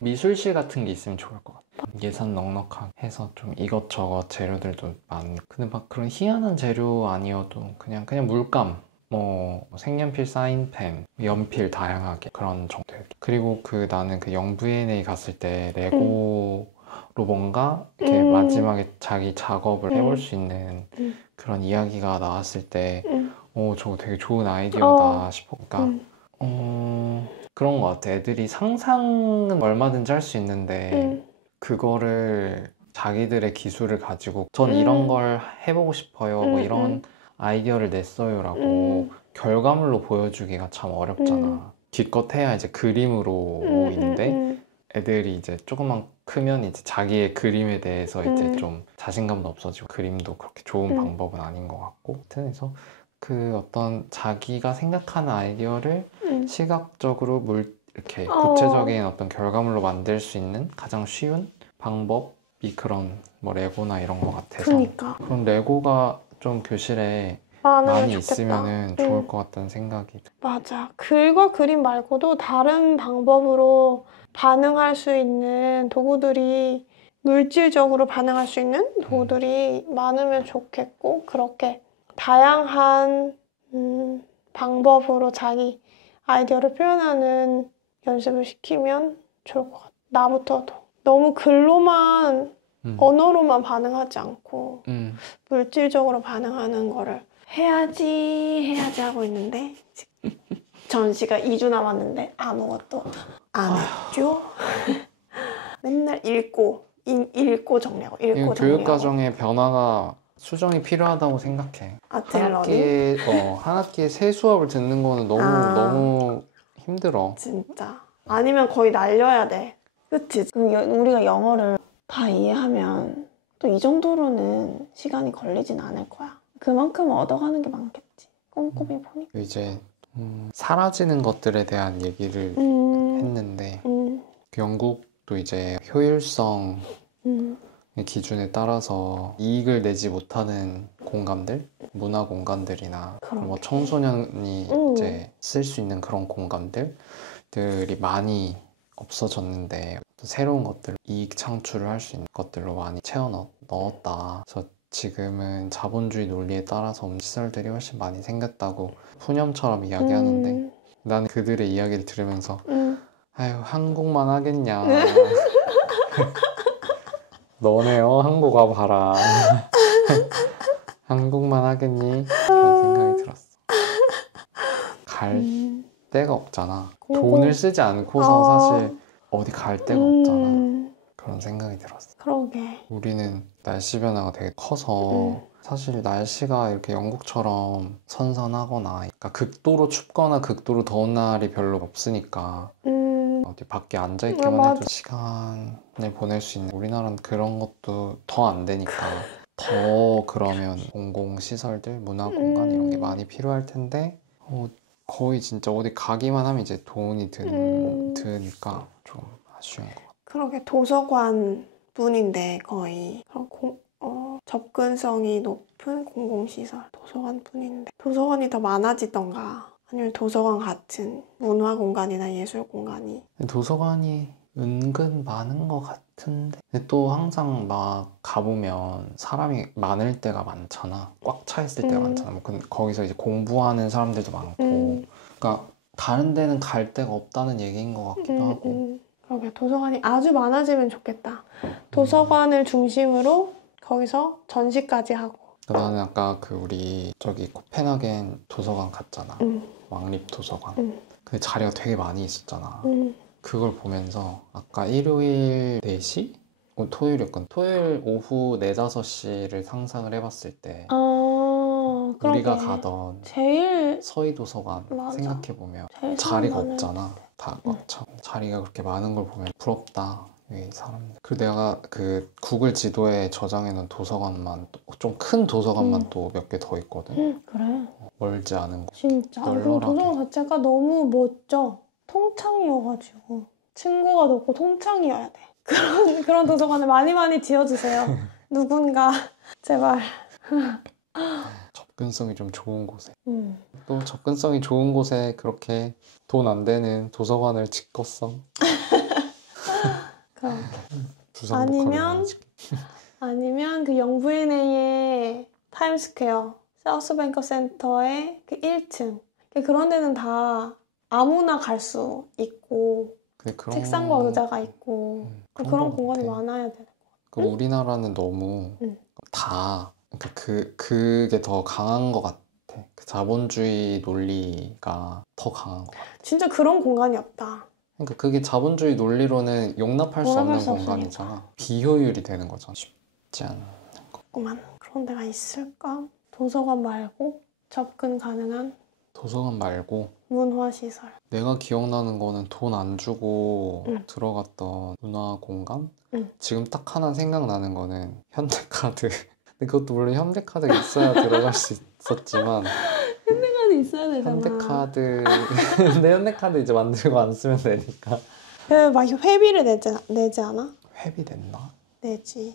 미술실 같은 게 있으면 좋을 것 같아. 예산 넉넉하게 해서 좀 이것저것 재료들도 많고. 근데 막 그런 희한한 재료 아니어도 그냥 물감, 뭐 색연필, 사인펜, 연필 다양하게 그런 정도. 그리고 나는 그 영V&A 갔을 때 레고로 뭔가 이렇게 마지막에 자기 작업을 해볼 수 있는 그런 이야기가 나왔을 때 저거 되게 좋은 아이디어다 싶었까. 그런 것 같아. 애들이 상상은 얼마든지 할 수 있는데 그거를 자기들의 기술을 가지고 전 이런 걸 해보고 싶어요, 뭐 이런 아이디어를 냈어요라고 결과물로 보여주기가 참 어렵잖아. 기껏해야 이제 그림으로 있는데 애들이 이제 조금만 크면 이제 자기의 그림에 대해서 이제 좀 자신감도 없어지고, 그림도 그렇게 좋은 방법은 아닌 것 같고. 그래서 그 어떤 자기가 생각하는 아이디어를 시각적으로 이렇게 구체적인 어떤 결과물로 만들 수 있는 가장 쉬운 방법이 그런 뭐 레고나 이런 것 같아서. 그러니까. 그런 레고가 좀 교실에 좋겠다. 많이 있으면은 좋을 것 같다는 생각이 들어. 맞아. 글과 그림 말고도 다른 방법으로 반응할 수 있는 도구들이, 물질적으로 반응할 수 있는 도구들이 많으면 좋겠고, 그렇게 다양한 방법으로 자기 아이디어를 표현하는 연습을 시키면 좋을 것 같아. 나부터도. 너무 글로만, 언어로만 반응하지 않고 물질적으로 반응하는 거를 해야지 하고 있는데, 전시가 2주 남았는데 아무것도 안 했죠. 맨날 읽고 정리하고, 읽고 정리하고. 교육과정의 변화가 수정이 필요하다고 생각해. 아틀러니? 한 학기에 세 수업을 듣는 거는 너무 힘들어. 진짜. 아니면 거의 날려야 돼. 그치? 그럼 우리가 영어를 다 이해하면 또 이 정도로는 시간이 걸리진 않을 거야. 그만큼 얻어가는 게 많겠지. 꼼꼼히 보니까. 이제 사라지는 것들에 대한 얘기를 했는데 영국도 이제 효율성 기준에 따라서 이익을 내지 못하는 공간들, 문화 공간들이나 뭐 청소년이 이제 쓸 수 있는 그런 공간들이 많이 없어졌는데 새로운 것들, 이익 창출을 할 수 있는 것들로 많이 채워 넣었다. 그래서 지금은 자본주의 논리에 따라서 시설들이 훨씬 많이 생겼다고 푸념처럼 이야기하는데 나는 그들의 이야기를 들으면서 아유 한국만 하겠냐. 너네요 한국 와봐라. 한국만 하겠니? 그런 생각이 들었어. 갈 데가 없잖아. 돈을 쓰지 않고서 사실 어디 갈 데가 없잖아. 그런 생각이 들었어. 그러게. 우리는 날씨 변화가 되게 커서 사실 날씨가 이렇게 영국처럼 선선하거나 그러니까 극도로 춥거나 극도로 더운 날이 별로 없으니까 어디 밖에 앉아있기만 해도 시간을 보낼 수 있는 우리나라는 그런 것도 더 안 되니까 더 그러면 공공시설들, 문화공간 이런 게 많이 필요할 텐데 거의 진짜 어디 가기만 하면 이제 돈이 드니까 좀 아쉬운 것 같아요. 그러게 도서관 뿐인데 거의 접근성이 높은 공공시설 도서관 뿐인데 도서관이 더 많아지던가 아니면 도서관 같은 문화공간이나 예술공간이 도서관이 은근 많은 것 같은데 근데 또 항상 막 가보면 사람이 많을 때가 많잖아. 꽉 차 있을 때가 많잖아. 뭐 거기서 이제 공부하는 사람들도 많고 그러니까 다른 데는 갈 데가 없다는 얘기인 것 같기도 하고 그러게 도서관이 아주 많아지면 좋겠다. 도서관을 중심으로 거기서 전시까지 하고 나는 아까 우리 저기 코펜하겐 도서관 갔잖아. 왕립 도서관. 근데 자리가 되게 많이 있었잖아. 그걸 보면서 아까 일요일 4시? 토요일이었건 토요일 오후 4, 5시를 상상을 해봤을 때 우리가 가던 제일 서희도서관 생각해보면 자리가 없잖아. 다 꽉 차. 자리가 그렇게 많은 걸 보면 부럽다. 이 사람들. 그리고 내가 그 구글 지도에 저장해놓은 도서관만 좀 큰 도서관만 또 몇 개 더 있거든. 그래? 멀지 않은 거. 진짜? 그럼 도서관 자체가 너무 멋져. 통창이어가지고 층고가 높고 통창이어야 돼. 그런 도서관을 많이 지어주세요. 누군가 제발. 접근성이 좀 좋은 곳에. 또 접근성이 좋은 곳에 그렇게 돈 안 되는 도서관을 짓겠어. 아니면 그 영VNA의 타임스퀘어, 사우스뱅커 센터의 그 1층 그런 데는 다 아무나 갈 수 있고 책상과 의자가 있고 그런 공간이 많아야 되는 것 같아. 우리나라는 너무 다 그게 더 강한 것 같아. 그 자본주의 논리가 더 강한 것 같아. 진짜 그런 공간이 없다. 그러니까 그게 자본주의 논리로는 용납할 수 없는 공간이잖아. 비효율이 되는 거잖아. 쉽지 않은 거. 그런 데가 있을까? 도서관 말고 접근 가능한? 도서관 말고 문화시설. 내가 기억나는 거는 돈 안 주고 들어갔던 문화공간? 지금 딱 하나 생각나는 거는 현대카드. 근데 그것도 물론 현대카드가 있어야 들어갈 수 있었지만 현대카드 있어야 되잖아. 근데 현대카드 이제 만들고 안 쓰면 되니까 막 회비를 내지 않아? 회비 냈나? 내지.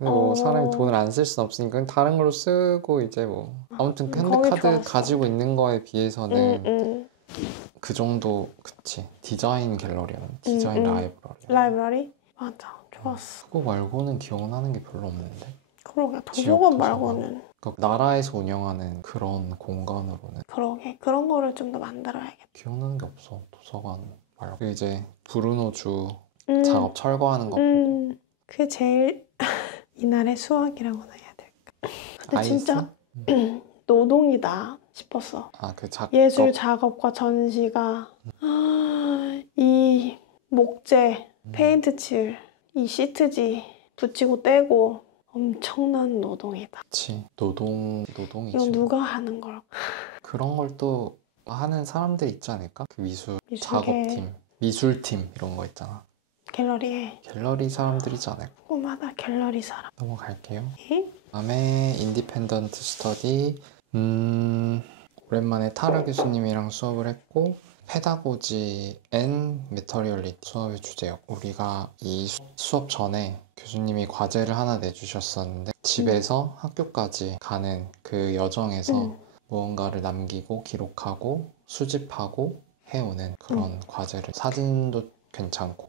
뭐 사람이 돈을 안 쓸 수는 없으니까 다른 걸로 쓰고 이제 뭐 아무튼 현대카드 가지고 있는 거에 비해서는 그 정도 그치 디자인 갤러리였나? 디자인 라이브러리? 맞아 좋았어. 그거 말고는 기억나는 게 별로 없는데. 그러게 도서관 말고는 그러니까 나라에서 운영하는 그런 공간으로는 그러게 그런 거를 좀 더 만들어야겠다. 기억나는 게 없어. 도서관 말고 이제 브루노주 작업 철거하는 거 보고 그게 제일 이날의 수학이라고나 해야 될까. 근데 진짜 노동이다 싶었어. 그 작업 예술 작업과 전시가 이 목재, 페인트 칠, 이 시트지 붙이고 떼고 엄청난 노동이다. 그치. 노동이지. 이건 누가 하는 걸까? 그런 걸 또 하는 사람들 있지 않을까? 그 미술 미술계. 작업팀, 미술팀 이런 거 있잖아. 갤러리에. 갤러리 사람들이지 않을까? 꼬마다 갤러리 사람. 넘어갈게요. 응? 다음에 인디펜던트 스터디. 오랜만에 타르 교수님이랑 수업을 했고 페다고지 앤 메터리얼리티 수업의 주제였고 우리가 이 수업 전에 교수님이 과제를 하나 내주셨었는데 집에서 학교까지 가는 그 여정에서 무언가를 남기고 기록하고 수집하고 해오는 그런 과제를 사진도 괜찮고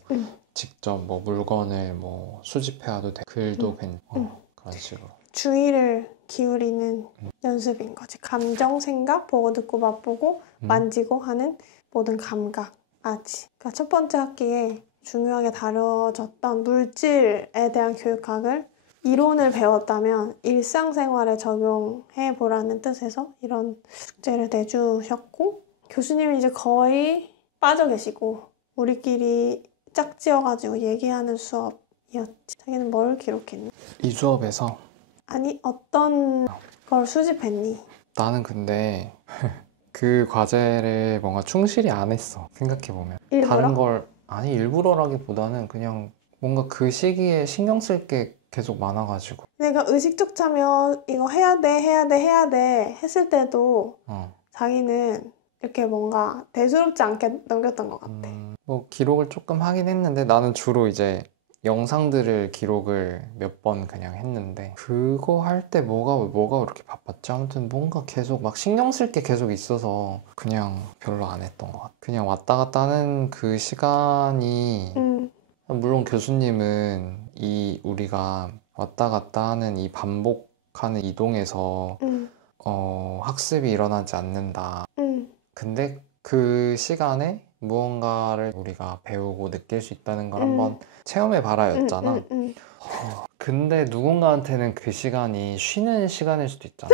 직접 뭐 물건을 뭐 수집해와도 돼 글도 괜찮고 그런 식으로 주의를 기울이는 연습인 거지. 감정, 생각, 보고 듣고 맛보고 만지고 하는 모든 감각 아지. 그러니까 첫 번째 학기에 중요하게 다뤄졌던 물질에 대한 교육학을 이론을 배웠다면 일상생활에 적용해 보라는 뜻에서 이런 숙제를 내주셨고 교수님이 이제 거의 빠져 계시고 우리끼리 짝지어가지고 얘기하는 수업이었지. 자기는 뭘 기록했니? 이 수업에서 아니 어떤 걸 수집했니? 나는 근데 그 과제를 뭔가 충실히 안 했어. 생각해보면 일부러? 다른 걸 아니 일부러라기보다는 그냥 뭔가 그 시기에 신경 쓸 게 계속 많아가지고 내가 의식적 참여 이거 해야 돼 했을 때도 자기는 이렇게 뭔가 대수롭지 않게 넘겼던 것 같아. 뭐 기록을 조금 하긴 했는데 나는 주로 이제 영상들을 기록을 몇 번 그냥 했는데 그거 할 때 뭐가 그렇게 바빴지? 아무튼 뭔가 계속 막 신경 쓸 게 계속 있어서 그냥 별로 안 했던 것 같아. 그냥 왔다 갔다 하는 그 시간이 물론 교수님은 이 우리가 왔다 갔다 하는 이 반복하는 이동에서 학습이 일어나지 않는다. 근데 그 시간에 무언가를 우리가 배우고 느낄 수 있다는 걸 한번 체험해 봐라였잖아. 근데 누군가한테는 그 시간이 쉬는 시간일 수도 있잖아.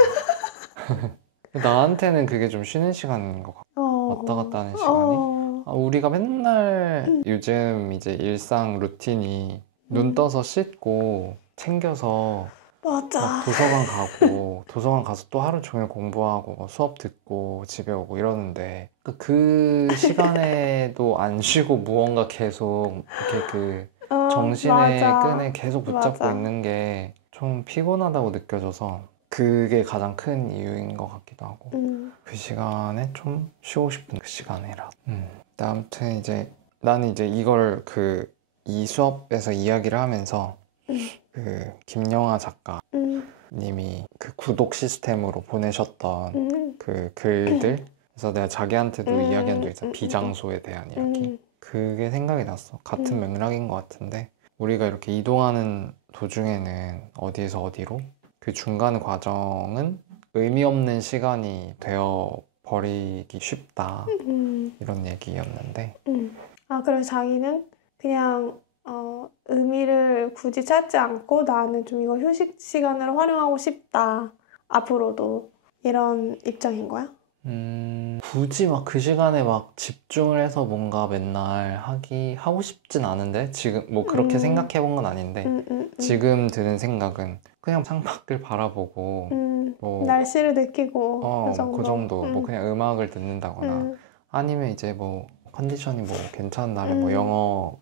나한테는 그게 좀 쉬는 시간인 것 같아. 왔다 갔다 하는 시간이. 우리가 맨날 요즘 이제 일상 루틴이 눈 떠서 씻고 챙겨서 맞아. 막 도서관 가고 도서관 가서 또 하루 종일 공부하고 뭐 수업 듣고 집에 오고 이러는데 그 시간에도 안 쉬고 무언가 계속 이렇게 그 정신의 맞아. 끈에 계속 붙잡고 맞아. 있는 게 좀 피곤하다고 느껴져서 그게 가장 큰 이유인 것 같기도 하고 그 시간에 좀 쉬고 싶은 그 시간이라 아무튼 이제 나는 이제 이걸 이 수업에서 이야기를 하면서 그 김영하 작가님이 그 구독 시스템으로 보내셨던 그 글들 그래서 내가 자기한테도 이야기한 적 있어. 비장소에 대한 이야기 그게 생각이 났어. 같은 맥락인 것 같은데 우리가 이렇게 이동하는 도중에는 어디에서 어디로 그 중간 과정은 의미 없는 시간이 되어 버리기 쉽다 이런 얘기였는데 그래서 자기는 그냥 의미를 굳이 찾지 않고 나는 좀 이거 휴식 시간으로 활용하고 싶다 앞으로도 이런 입장인 거야? 굳이 막 그 시간에 막 집중을 해서 뭔가 맨날 하고 싶진 않은데 지금 뭐 그렇게 생각해 본 건 아닌데 지금 드는 생각은 그냥 창밖을 바라보고 뭐 날씨를 느끼고 그 정도 뭐 그냥 음악을 듣는다거나 아니면 이제 뭐 컨디션이 뭐 괜찮은 날에 뭐 영어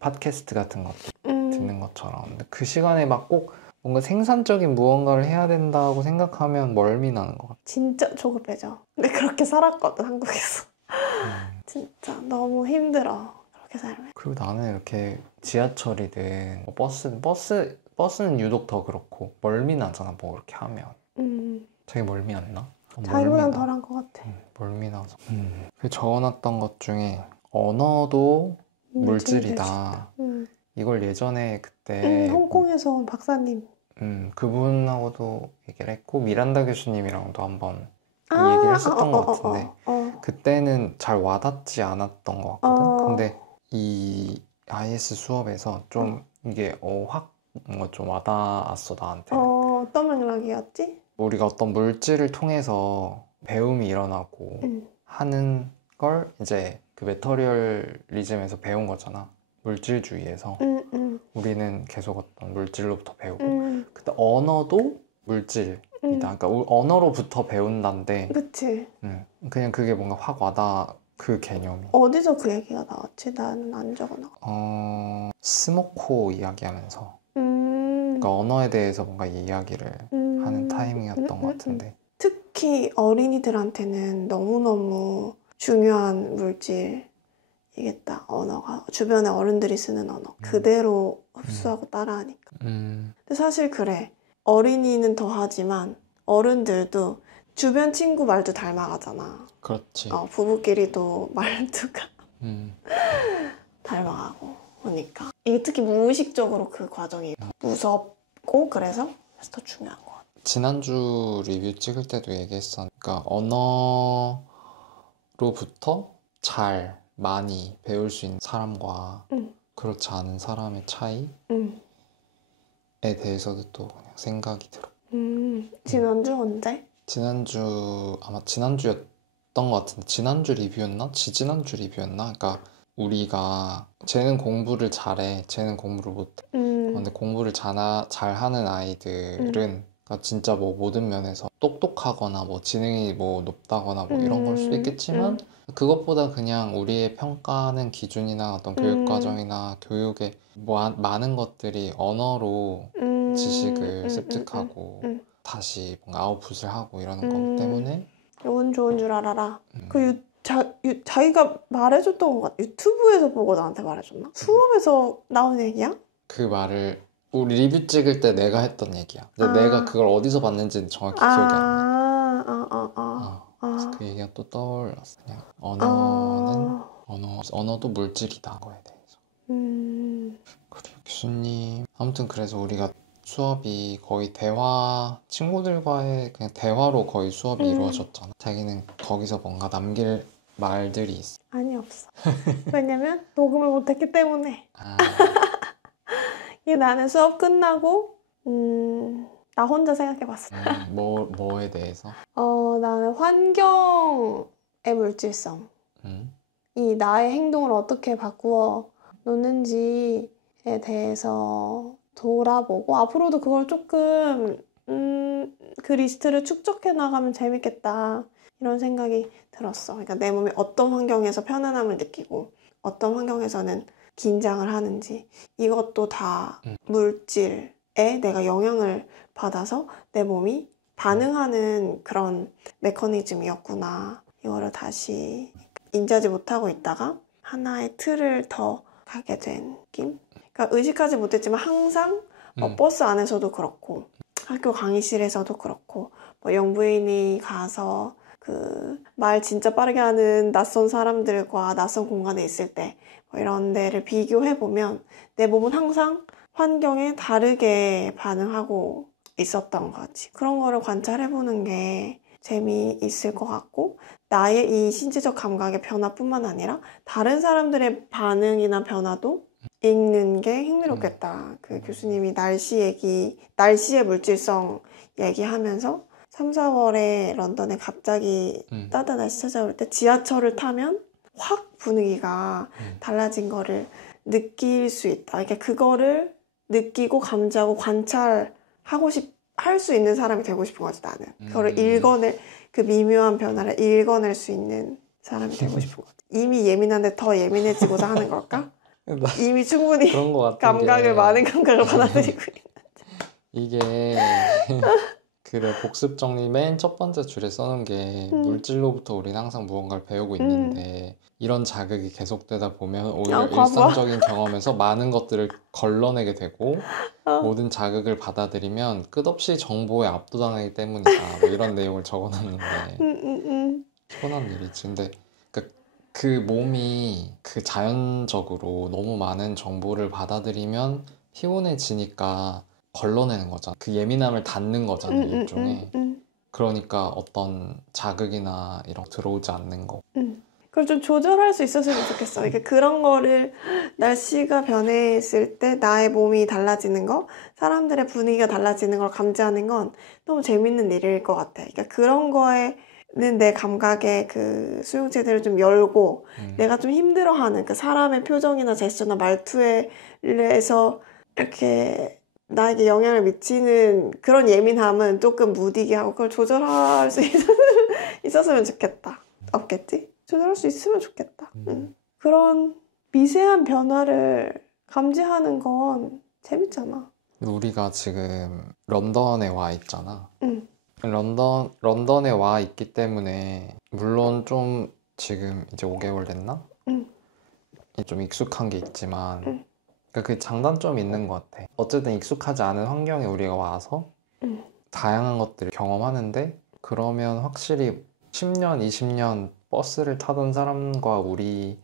팟캐스트 같은 것도 듣는 것처럼 근데 그 시간에 막 꼭 뭔가 생산적인 무언가를 해야 된다고 생각하면 멀미 나는 것 같아. 진짜 조급해져. 근데 그렇게 살았거든, 한국에서. 진짜 너무 힘들어, 그렇게 살면. 그리고 나는 이렇게 지하철이든 뭐 버스는 유독 더 그렇고 멀미 나잖아, 뭐 그렇게 하면. 자기 멀미 안 나? 자기보단 덜한 것 같아. 멀미 나서. 그 적어놨던 것 중에 언어도 물질이다. 이걸 예전에 그때 홍콩에서 온 박사님. 그분하고도 얘기를 했고 미란다 교수님이랑도 한번 이 얘기를 했었던 것 같은데 그때는 잘 와닿지 않았던 것 같거든. 근데 이 IS 수업에서 좀 이게 확 뭔가 좀 와닿았어 나한테. 어떤 맥락이었지? 우리가 어떤 물질을 통해서 배움이 일어나고 하는 걸 이제 그 메터리얼리즘에서 배운 거잖아. 물질주의에서 우리는 계속 어떤 물질로부터 배우고 근데 언어도 물질이다. 그러니까 언어로부터 배운다는데 그치. 그냥 그게 뭔가 확 와닿아. 그 개념이. 어디서 그 얘기가 나왔지? 나는 안 적어놔. 스모코 이야기하면서 그러니까 언어에 대해서 뭔가 이야기를 하는 타이밍이었던 것 같은데 특히 어린이들한테는 너무너무 중요한 물질이겠다. 언어가 주변에 어른들이 쓰는 언어 그대로 흡수하고 따라하니까. 근데 사실 그래. 어린이는 더 하지만 어른들도 주변 친구 말도 닮아가잖아. 그렇지. 부부끼리도 말투가 닮아가고 그러니까 이게 특히 무의식적으로 그 과정이 무섭고 그래서 더 중요한 것 같아. 지난주 리뷰 찍을 때도 얘기했어. 그러니까 언어로부터 잘 많이 배울 수 있는 사람과 그렇지 않은 사람의 차이에 대해서도 또 그냥 생각이 들어. 지난주 언제? 아마 지난주였던 것 같은데 지난주 리뷰였나? 지지난주 리뷰였나? 그러니까 우리가 쟤는 공부를 잘해, 쟤는 공부를 못해. 근데 공부를 잘하는 아이들은 그러니까 진짜 뭐 모든 면에서 똑똑하거나 뭐 지능이 뭐 높다거나 뭐 이런 걸 수도 있겠지만 그것보다 그냥 우리의 평가하는 기준이나 어떤 교육과정이나 교육의 많은 것들이 언어로 지식을 습득하고 다시 뭔가 아웃풋을 하고 이러는 거기 때문에 이건 좋은 줄 알아라. 자기가 말해줬던 것 같아. 유튜브에서 보고 나한테 말해줬나? 수업에서 나온 얘기야? 그 말을 우리 리뷰 찍을 때 내가 했던 얘기야. 근데 내가 그걸 어디서 봤는지는 정확히 기억이 안 나. 그래서 그 얘기가 또 떠올랐어. 그냥 언어도 물질이다 거에 대해서. 그리고 교수님 아무튼 그래서 우리가 수업이 거의 친구들과의 그냥 대화로 거의 수업이 이루어졌잖아. 자기는 거기서 뭔가 남길 말들이 있어. 아니 없어. 왜냐면 녹음을 못했기 때문에. 나는 수업 끝나고 나 혼자 생각해봤어. 뭐에 대해서? 나는 환경의 물질성 이 나의 행동을 어떻게 바꾸어 놓는지에 대해서 돌아보고 앞으로도 그걸 조금 그 리스트를 축적해 나가면 재밌겠다 이런 생각이 들었어. 그러니까 내 몸이 어떤 환경에서 편안함을 느끼고 어떤 환경에서는 긴장을 하는지 이것도 다 물질에 내가 영향을 받아서 내 몸이 반응하는 그런 메커니즘이었구나. 이거를 다시 인지하지 못하고 있다가 하나의 틀을 더 가게 된 느낌? 그러니까 의식하지 못했지만 항상 버스 안에서도 그렇고 학교 강의실에서도 그렇고 뭐 영부인이 가서 그 말 진짜 빠르게 하는 낯선 사람들과 낯선 공간에 있을 때 뭐 이런 데를 비교해보면 내 몸은 항상 환경에 다르게 반응하고 있었던 거지. 그런 거를 관찰해보는 게 재미있을 것 같고 나의 이 신체적 감각의 변화뿐만 아니라 다른 사람들의 반응이나 변화도 읽는 게 흥미롭겠다. 그 교수님이 날씨의 물질성 얘기하면서 3, 4월에 런던에 갑자기 따뜻한 날씨 찾아올 때 지하철을 타면 확 분위기가 달라진 거를 느낄 수 있다. 그러니까 그거를 느끼고 감지하고 할 수 있는 사람이 되고 싶은 거지, 나는. 그거를 그 미묘한 변화를 읽어낼 수 있는 사람이 되고 싶은 거지. 이미 예민한데 더 예민해지고자 하는 걸까? 이미 충분히 그런 것 같은 많은 감각을 받아들이고 있는. 이게 그래 복습 정리 맨 첫 번째 줄에 써놓은 게 물질로부터 우리는 항상 무언가를 배우고 있는데 이런 자극이 계속되다 보면 오히려 일상적인 경험에서 많은 것들을 걸러내게 되고 모든 자극을 받아들이면 끝없이 정보에 압도당하기 때문이다. 뭐 이런 내용을 적어놨는데 피곤한 일이지. 근데 그 몸이 그 자연적으로 너무 많은 정보를 받아들이면 피곤해지니까 걸러내는 거잖아. 그 예민함을 닫는 거잖아, 일종의. 그러니까 어떤 자극이나 이런 들어오지 않는 거. 그걸 좀 조절할 수 있었으면 좋겠어. 그러니까 그런 거를 날씨가 변했을 때 나의 몸이 달라지는 거, 사람들의 분위기가 달라지는 걸 감지하는 건 너무 재밌는 일일 것 같아. 그러니까 그런 거에는 내 감각의 그 수용체들을 좀 열고 내가 좀 힘들어하는 그 사람의 표정이나 제스처나 말투에서 이렇게 나에게 영향을 미치는 그런 예민함은 조금 무디게 하고 그걸 조절할 수 있었으면 좋겠다. 없겠지? 조절할 수 있으면 좋겠다. 그런 미세한 변화를 감지하는 건 재밌잖아. 우리가 지금 런던에 와 있잖아. 응. 런던에 와 있기 때문에 물론 좀 지금 이제 5개월 됐나? 응. 좀 익숙한 게 있지만 응. 그러니까 그 장단점이 있는 것 같아. 어쨌든 익숙하지 않은 환경에 우리가 와서 응. 다양한 것들을 경험하는데 그러면 확실히 10년, 20년 버스를 타던 사람과 우리의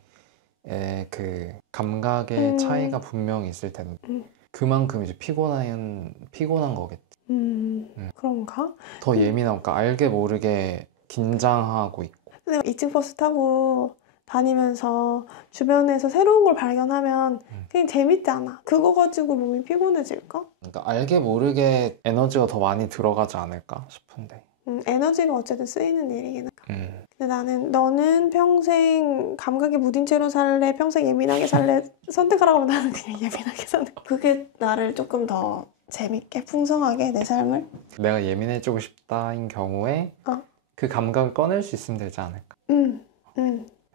그 감각의 차이가 분명히 있을 텐데 그만큼 이제 피곤한 거겠지. 그런가? 음. 더 예민하니까 알게 모르게 긴장하고 있고. 근데 2층 버스 타고 다니면서 주변에서 새로운 걸 발견하면 그냥 재밌잖아. 그거 가지고 몸이 피곤해질까? 그러니까 알게 모르게 에너지가 더 많이 들어가지 않을까 싶은데. 에너지가 어쨌든 쓰이는 일이긴 해. 근데 너는 평생 감각에 무딘 채로 살래? 평생 예민하게 살래? 선택하라고 하면 나는 그냥 예민하게 사는 거. 그게 나를 조금 더 재밌게 풍성하게 내 삶을 내가 예민해지고 싶다인 경우에 그 감각을 꺼낼 수 있으면 되지 않을까.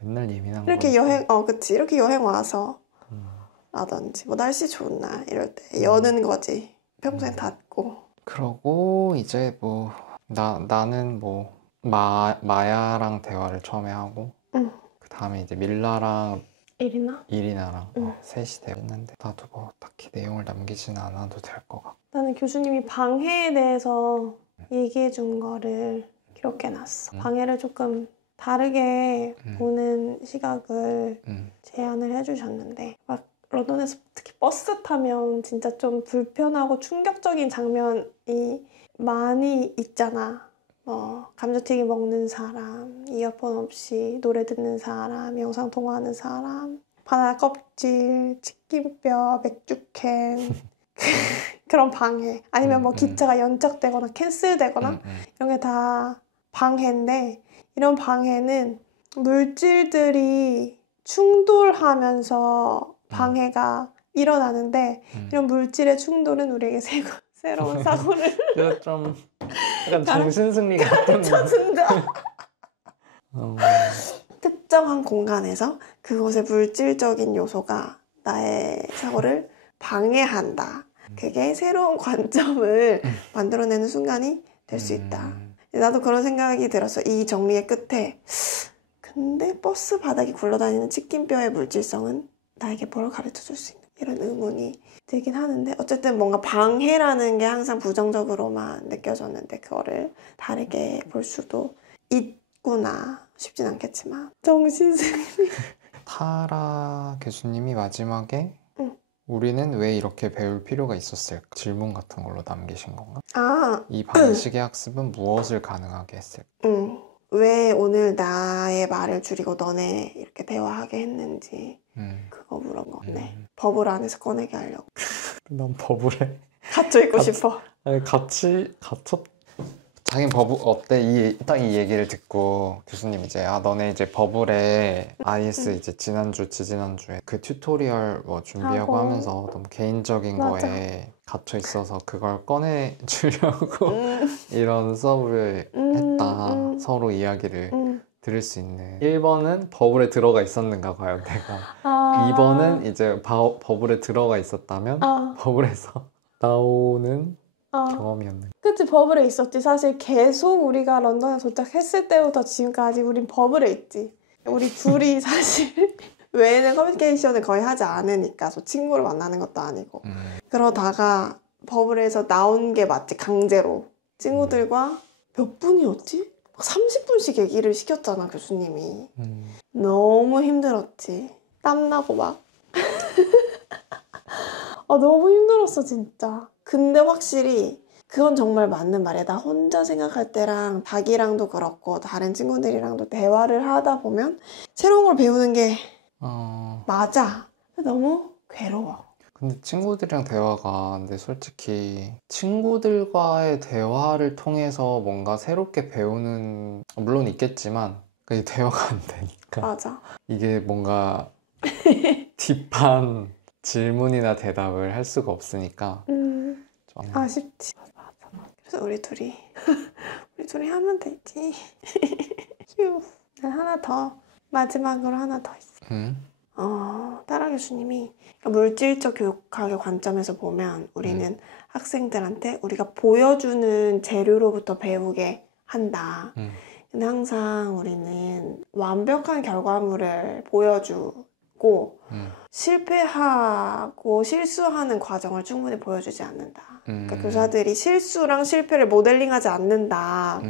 맨날 예민한 이렇게 거니까. 그치. 이렇게 여행 와서 라든지 뭐 날씨 좋은 날 이럴 때 여는 거지. 평생 닫고. 그러고 이제 뭐 나는 뭐 마야랑 대화를 처음에 하고 그 다음에 이제 밀라랑 이리나랑 셋이 대화했는데 나도 뭐 딱히 내용을 남기지는 않아도 될 것 같고. 나는 교수님이 방해에 대해서 얘기해 준 거를 기록해놨어. 방해를 조금 다르게 보는 시각을 제안을 해주셨는데 막 런던에서 특히 버스 타면 진짜 좀 불편하고 충격적인 장면이 많이 있잖아. 감자튀김 먹는 사람, 이어폰 없이 노래 듣는 사람, 영상 통화하는 사람, 바나나 껍질, 치킨뼈, 맥주캔 그런 방해. 아니면 뭐 기차가 연착되거나 캔슬되거나 이런 게 다 방해인데 이런 방해는 물질들이 충돌하면서 방해가 일어나는데 이런 물질의 충돌은 우리에게 새로운 사고를 이거 좀 약간 정신승리 같은 가르쳐준다. 특정한 공간에서 그곳의 물질적인 요소가 나의 사고를 방해한다. 그게 새로운 관점을 만들어내는 순간이 될 수 있다. 나도 그런 생각이 들었어. 이 정리의 끝에 근데 버스 바닥에 굴러다니는 치킨뼈의 물질성은 나에게 뭘 가르쳐줄 수 있는 이런 의문이 들긴 하는데 어쨌든 뭔가 방해라는 게 항상 부정적으로만 느껴졌는데 그거를 다르게 볼 수도 있구나. 쉽진 않겠지만 정신승리. 타라 교수님이 마지막에 우리는 왜 이렇게 배울 필요가 있었을까? 질문 같은 걸로 남기신 건가? 이 방식의 학습은 무엇을 가능하게 했을까? 왜 오늘 나의 말을 줄이고 너네 이렇게 대화하게 했는지 그거 물은 거네. 버블 안에서 꺼내게 하려고. 난 버블에 갇혀있고 싶어. 아니, 자긴 버블 어때? 딱 이 얘기를 듣고 교수님 이제 너네 이제 버블에 IS 이제 지지난주에 그 튜토리얼 뭐 준비하고 하면서 너무 개인적인 맞아. 거에 갇혀 있어서 그걸 꺼내 주려고 이런 수업을 했다. 서로 이야기를 들을 수 있는. 1번은 버블에 들어가 있었는가 과연 내가. 2번은 이제 버블에 들어가 있었다면 버블에서 나오는 경험이었네. 그치, 버블에 있었지. 사실 계속 우리가 런던에 도착했을 때부터 지금까지 우린 버블에 있지. 우리 둘이 사실 외에는 커뮤니케이션을 거의 하지 않으니까 친구를 만나는 것도 아니고 그러다가 버블에서 나온 게 맞지. 강제로 친구들과 몇 분이었지? 30분씩 얘기를 시켰잖아 교수님이. 너무 힘들었지. 땀나고 막 너무 힘들었어 진짜. 근데 확실히 그건 정말 맞는 말이야. 나 혼자 생각할 때랑 닭이랑도 그렇고 다른 친구들이랑도 대화를 하다 보면 새로운 걸 배우는 게 맞아. 너무 괴로워. 근데 친구들이랑 대화가 근데 솔직히 친구들과의 대화를 통해서 뭔가 새롭게 배우는 물론 있겠지만 그게 대화가 안 되니까 맞아. 이게 뭔가 딥한 질문이나 대답을 할 수가 없으니까 좀 아쉽지. 맞아. 그래서 우리 둘이 하면 되지. 휴. 하나 더, 마지막으로 하나 더 있어. 따라 교수님이 물질적 교육학의 관점에서 보면 우리는 학생들한테 우리가 보여주는 재료로부터 배우게 한다. 근데 항상 우리는 완벽한 결과물을 보여주고 실패하고 실수하는 과정을 충분히 보여주지 않는다. 그러니까 교사들이 실수랑 실패를 모델링하지 않는다.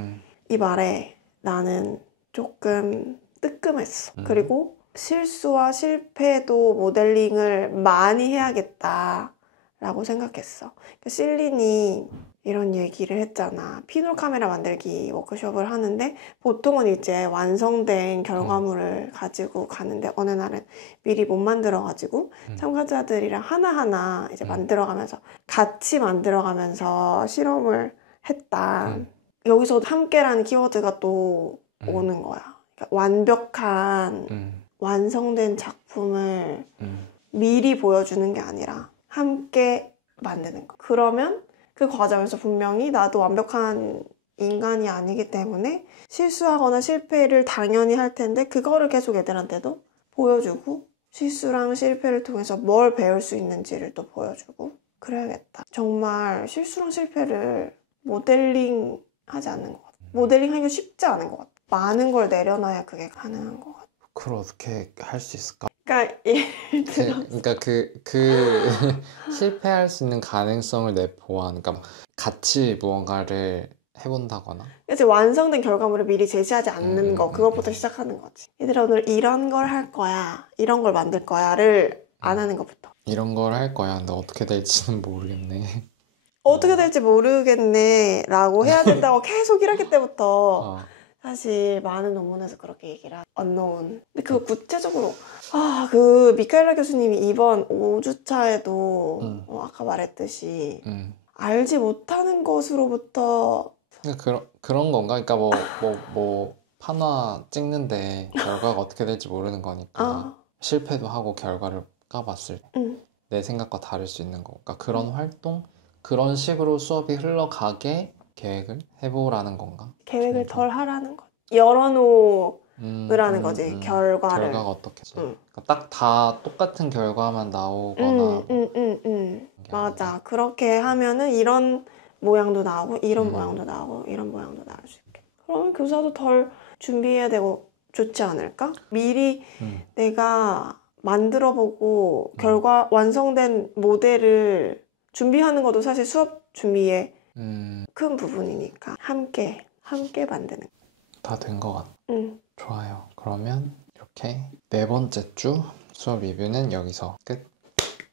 이 말에 나는 조금 뜨끔했어. 그리고 실수와 실패도 모델링을 많이 해야겠다라고 생각했어. 그러니까 실린이 이런 얘기를 했잖아. 피놀 카메라 만들기 워크숍을 하는데 보통은 이제 완성된 결과물을 가지고 가는데 어느 날은 미리 못 만들어가지고 참가자들이랑 하나하나 이제 만들어가면서 같이 만들어가면서 실험을 했다. 여기서 함께라는 키워드가 또 오는 거야. 그러니까 완벽한 완성된 작품을 미리 보여주는 게 아니라 함께 만드는 거. 그러면 그 과정에서 분명히 나도 완벽한 인간이 아니기 때문에 실수하거나 실패를 당연히 할 텐데 그거를 계속 애들한테도 보여주고 실수랑 실패를 통해서 뭘 배울 수 있는지를 또 보여주고 그래야겠다. 정말 실수랑 실패를 모델링 하지 않는 것 같아. 모델링 하기가 쉽지 않은 것 같아. 많은 걸 내려놔야 그게 가능한 것 같아. 그걸 어떻게 할 수 있을까? 그러니까 예를 들어 그러니까 실패할 수 있는 가능성을 내보아, 그러니까 같이 무언가를 해본다거나. 그래서 완성된 결과물을 미리 제시하지 않는 거, 그것부터 시작하는 거지. 얘들아 오늘 이런 걸 할 거야, 이런 걸 만들 거야를 안 하는 것부터. 이런 걸 할 거야. 근데 어떻게 될지는 모르겠네. 어떻게 될지 모르겠네 라고 해야 된다고 계속 1학기 때부터 사실 많은 논문에서 그렇게 얘기를 하죠. unknown. 근데 그거 구체적으로 그 미카엘라 교수님이 이번 5주차에도 아까 말했듯이 알지 못하는 것으로부터 그런 건가? 그러니까 뭐 판화 찍는데 결과가 어떻게 될지 모르는 거니까 실패도 하고 결과를 까봤을 때 내 생각과 다를 수 있는 거. 그러니까 그런 활동, 그런 식으로 수업이 흘러가게 계획을 해보라는 건가? 계획을 덜 하라는 거. 열어놓으라는 거지. 결과를. 결과가 어떻게지? 그러니까 딱 다 똑같은 결과만 나오거나 맞아. 그렇게 하면은 이런 모양도 나오고 이런 모양도 나오고 이런 모양도 나올 수 있게. 그러면 교사도 덜 준비해야 되고 좋지 않을까? 미리 내가 만들어보고 결과 완성된 모델을 준비하는 것도 사실 수업 준비에 큰 부분이니까 함께 만드는. 다 된 것 같아. 좋아요. 그러면 이렇게 4번째 주 수업 리뷰는 여기서 끝.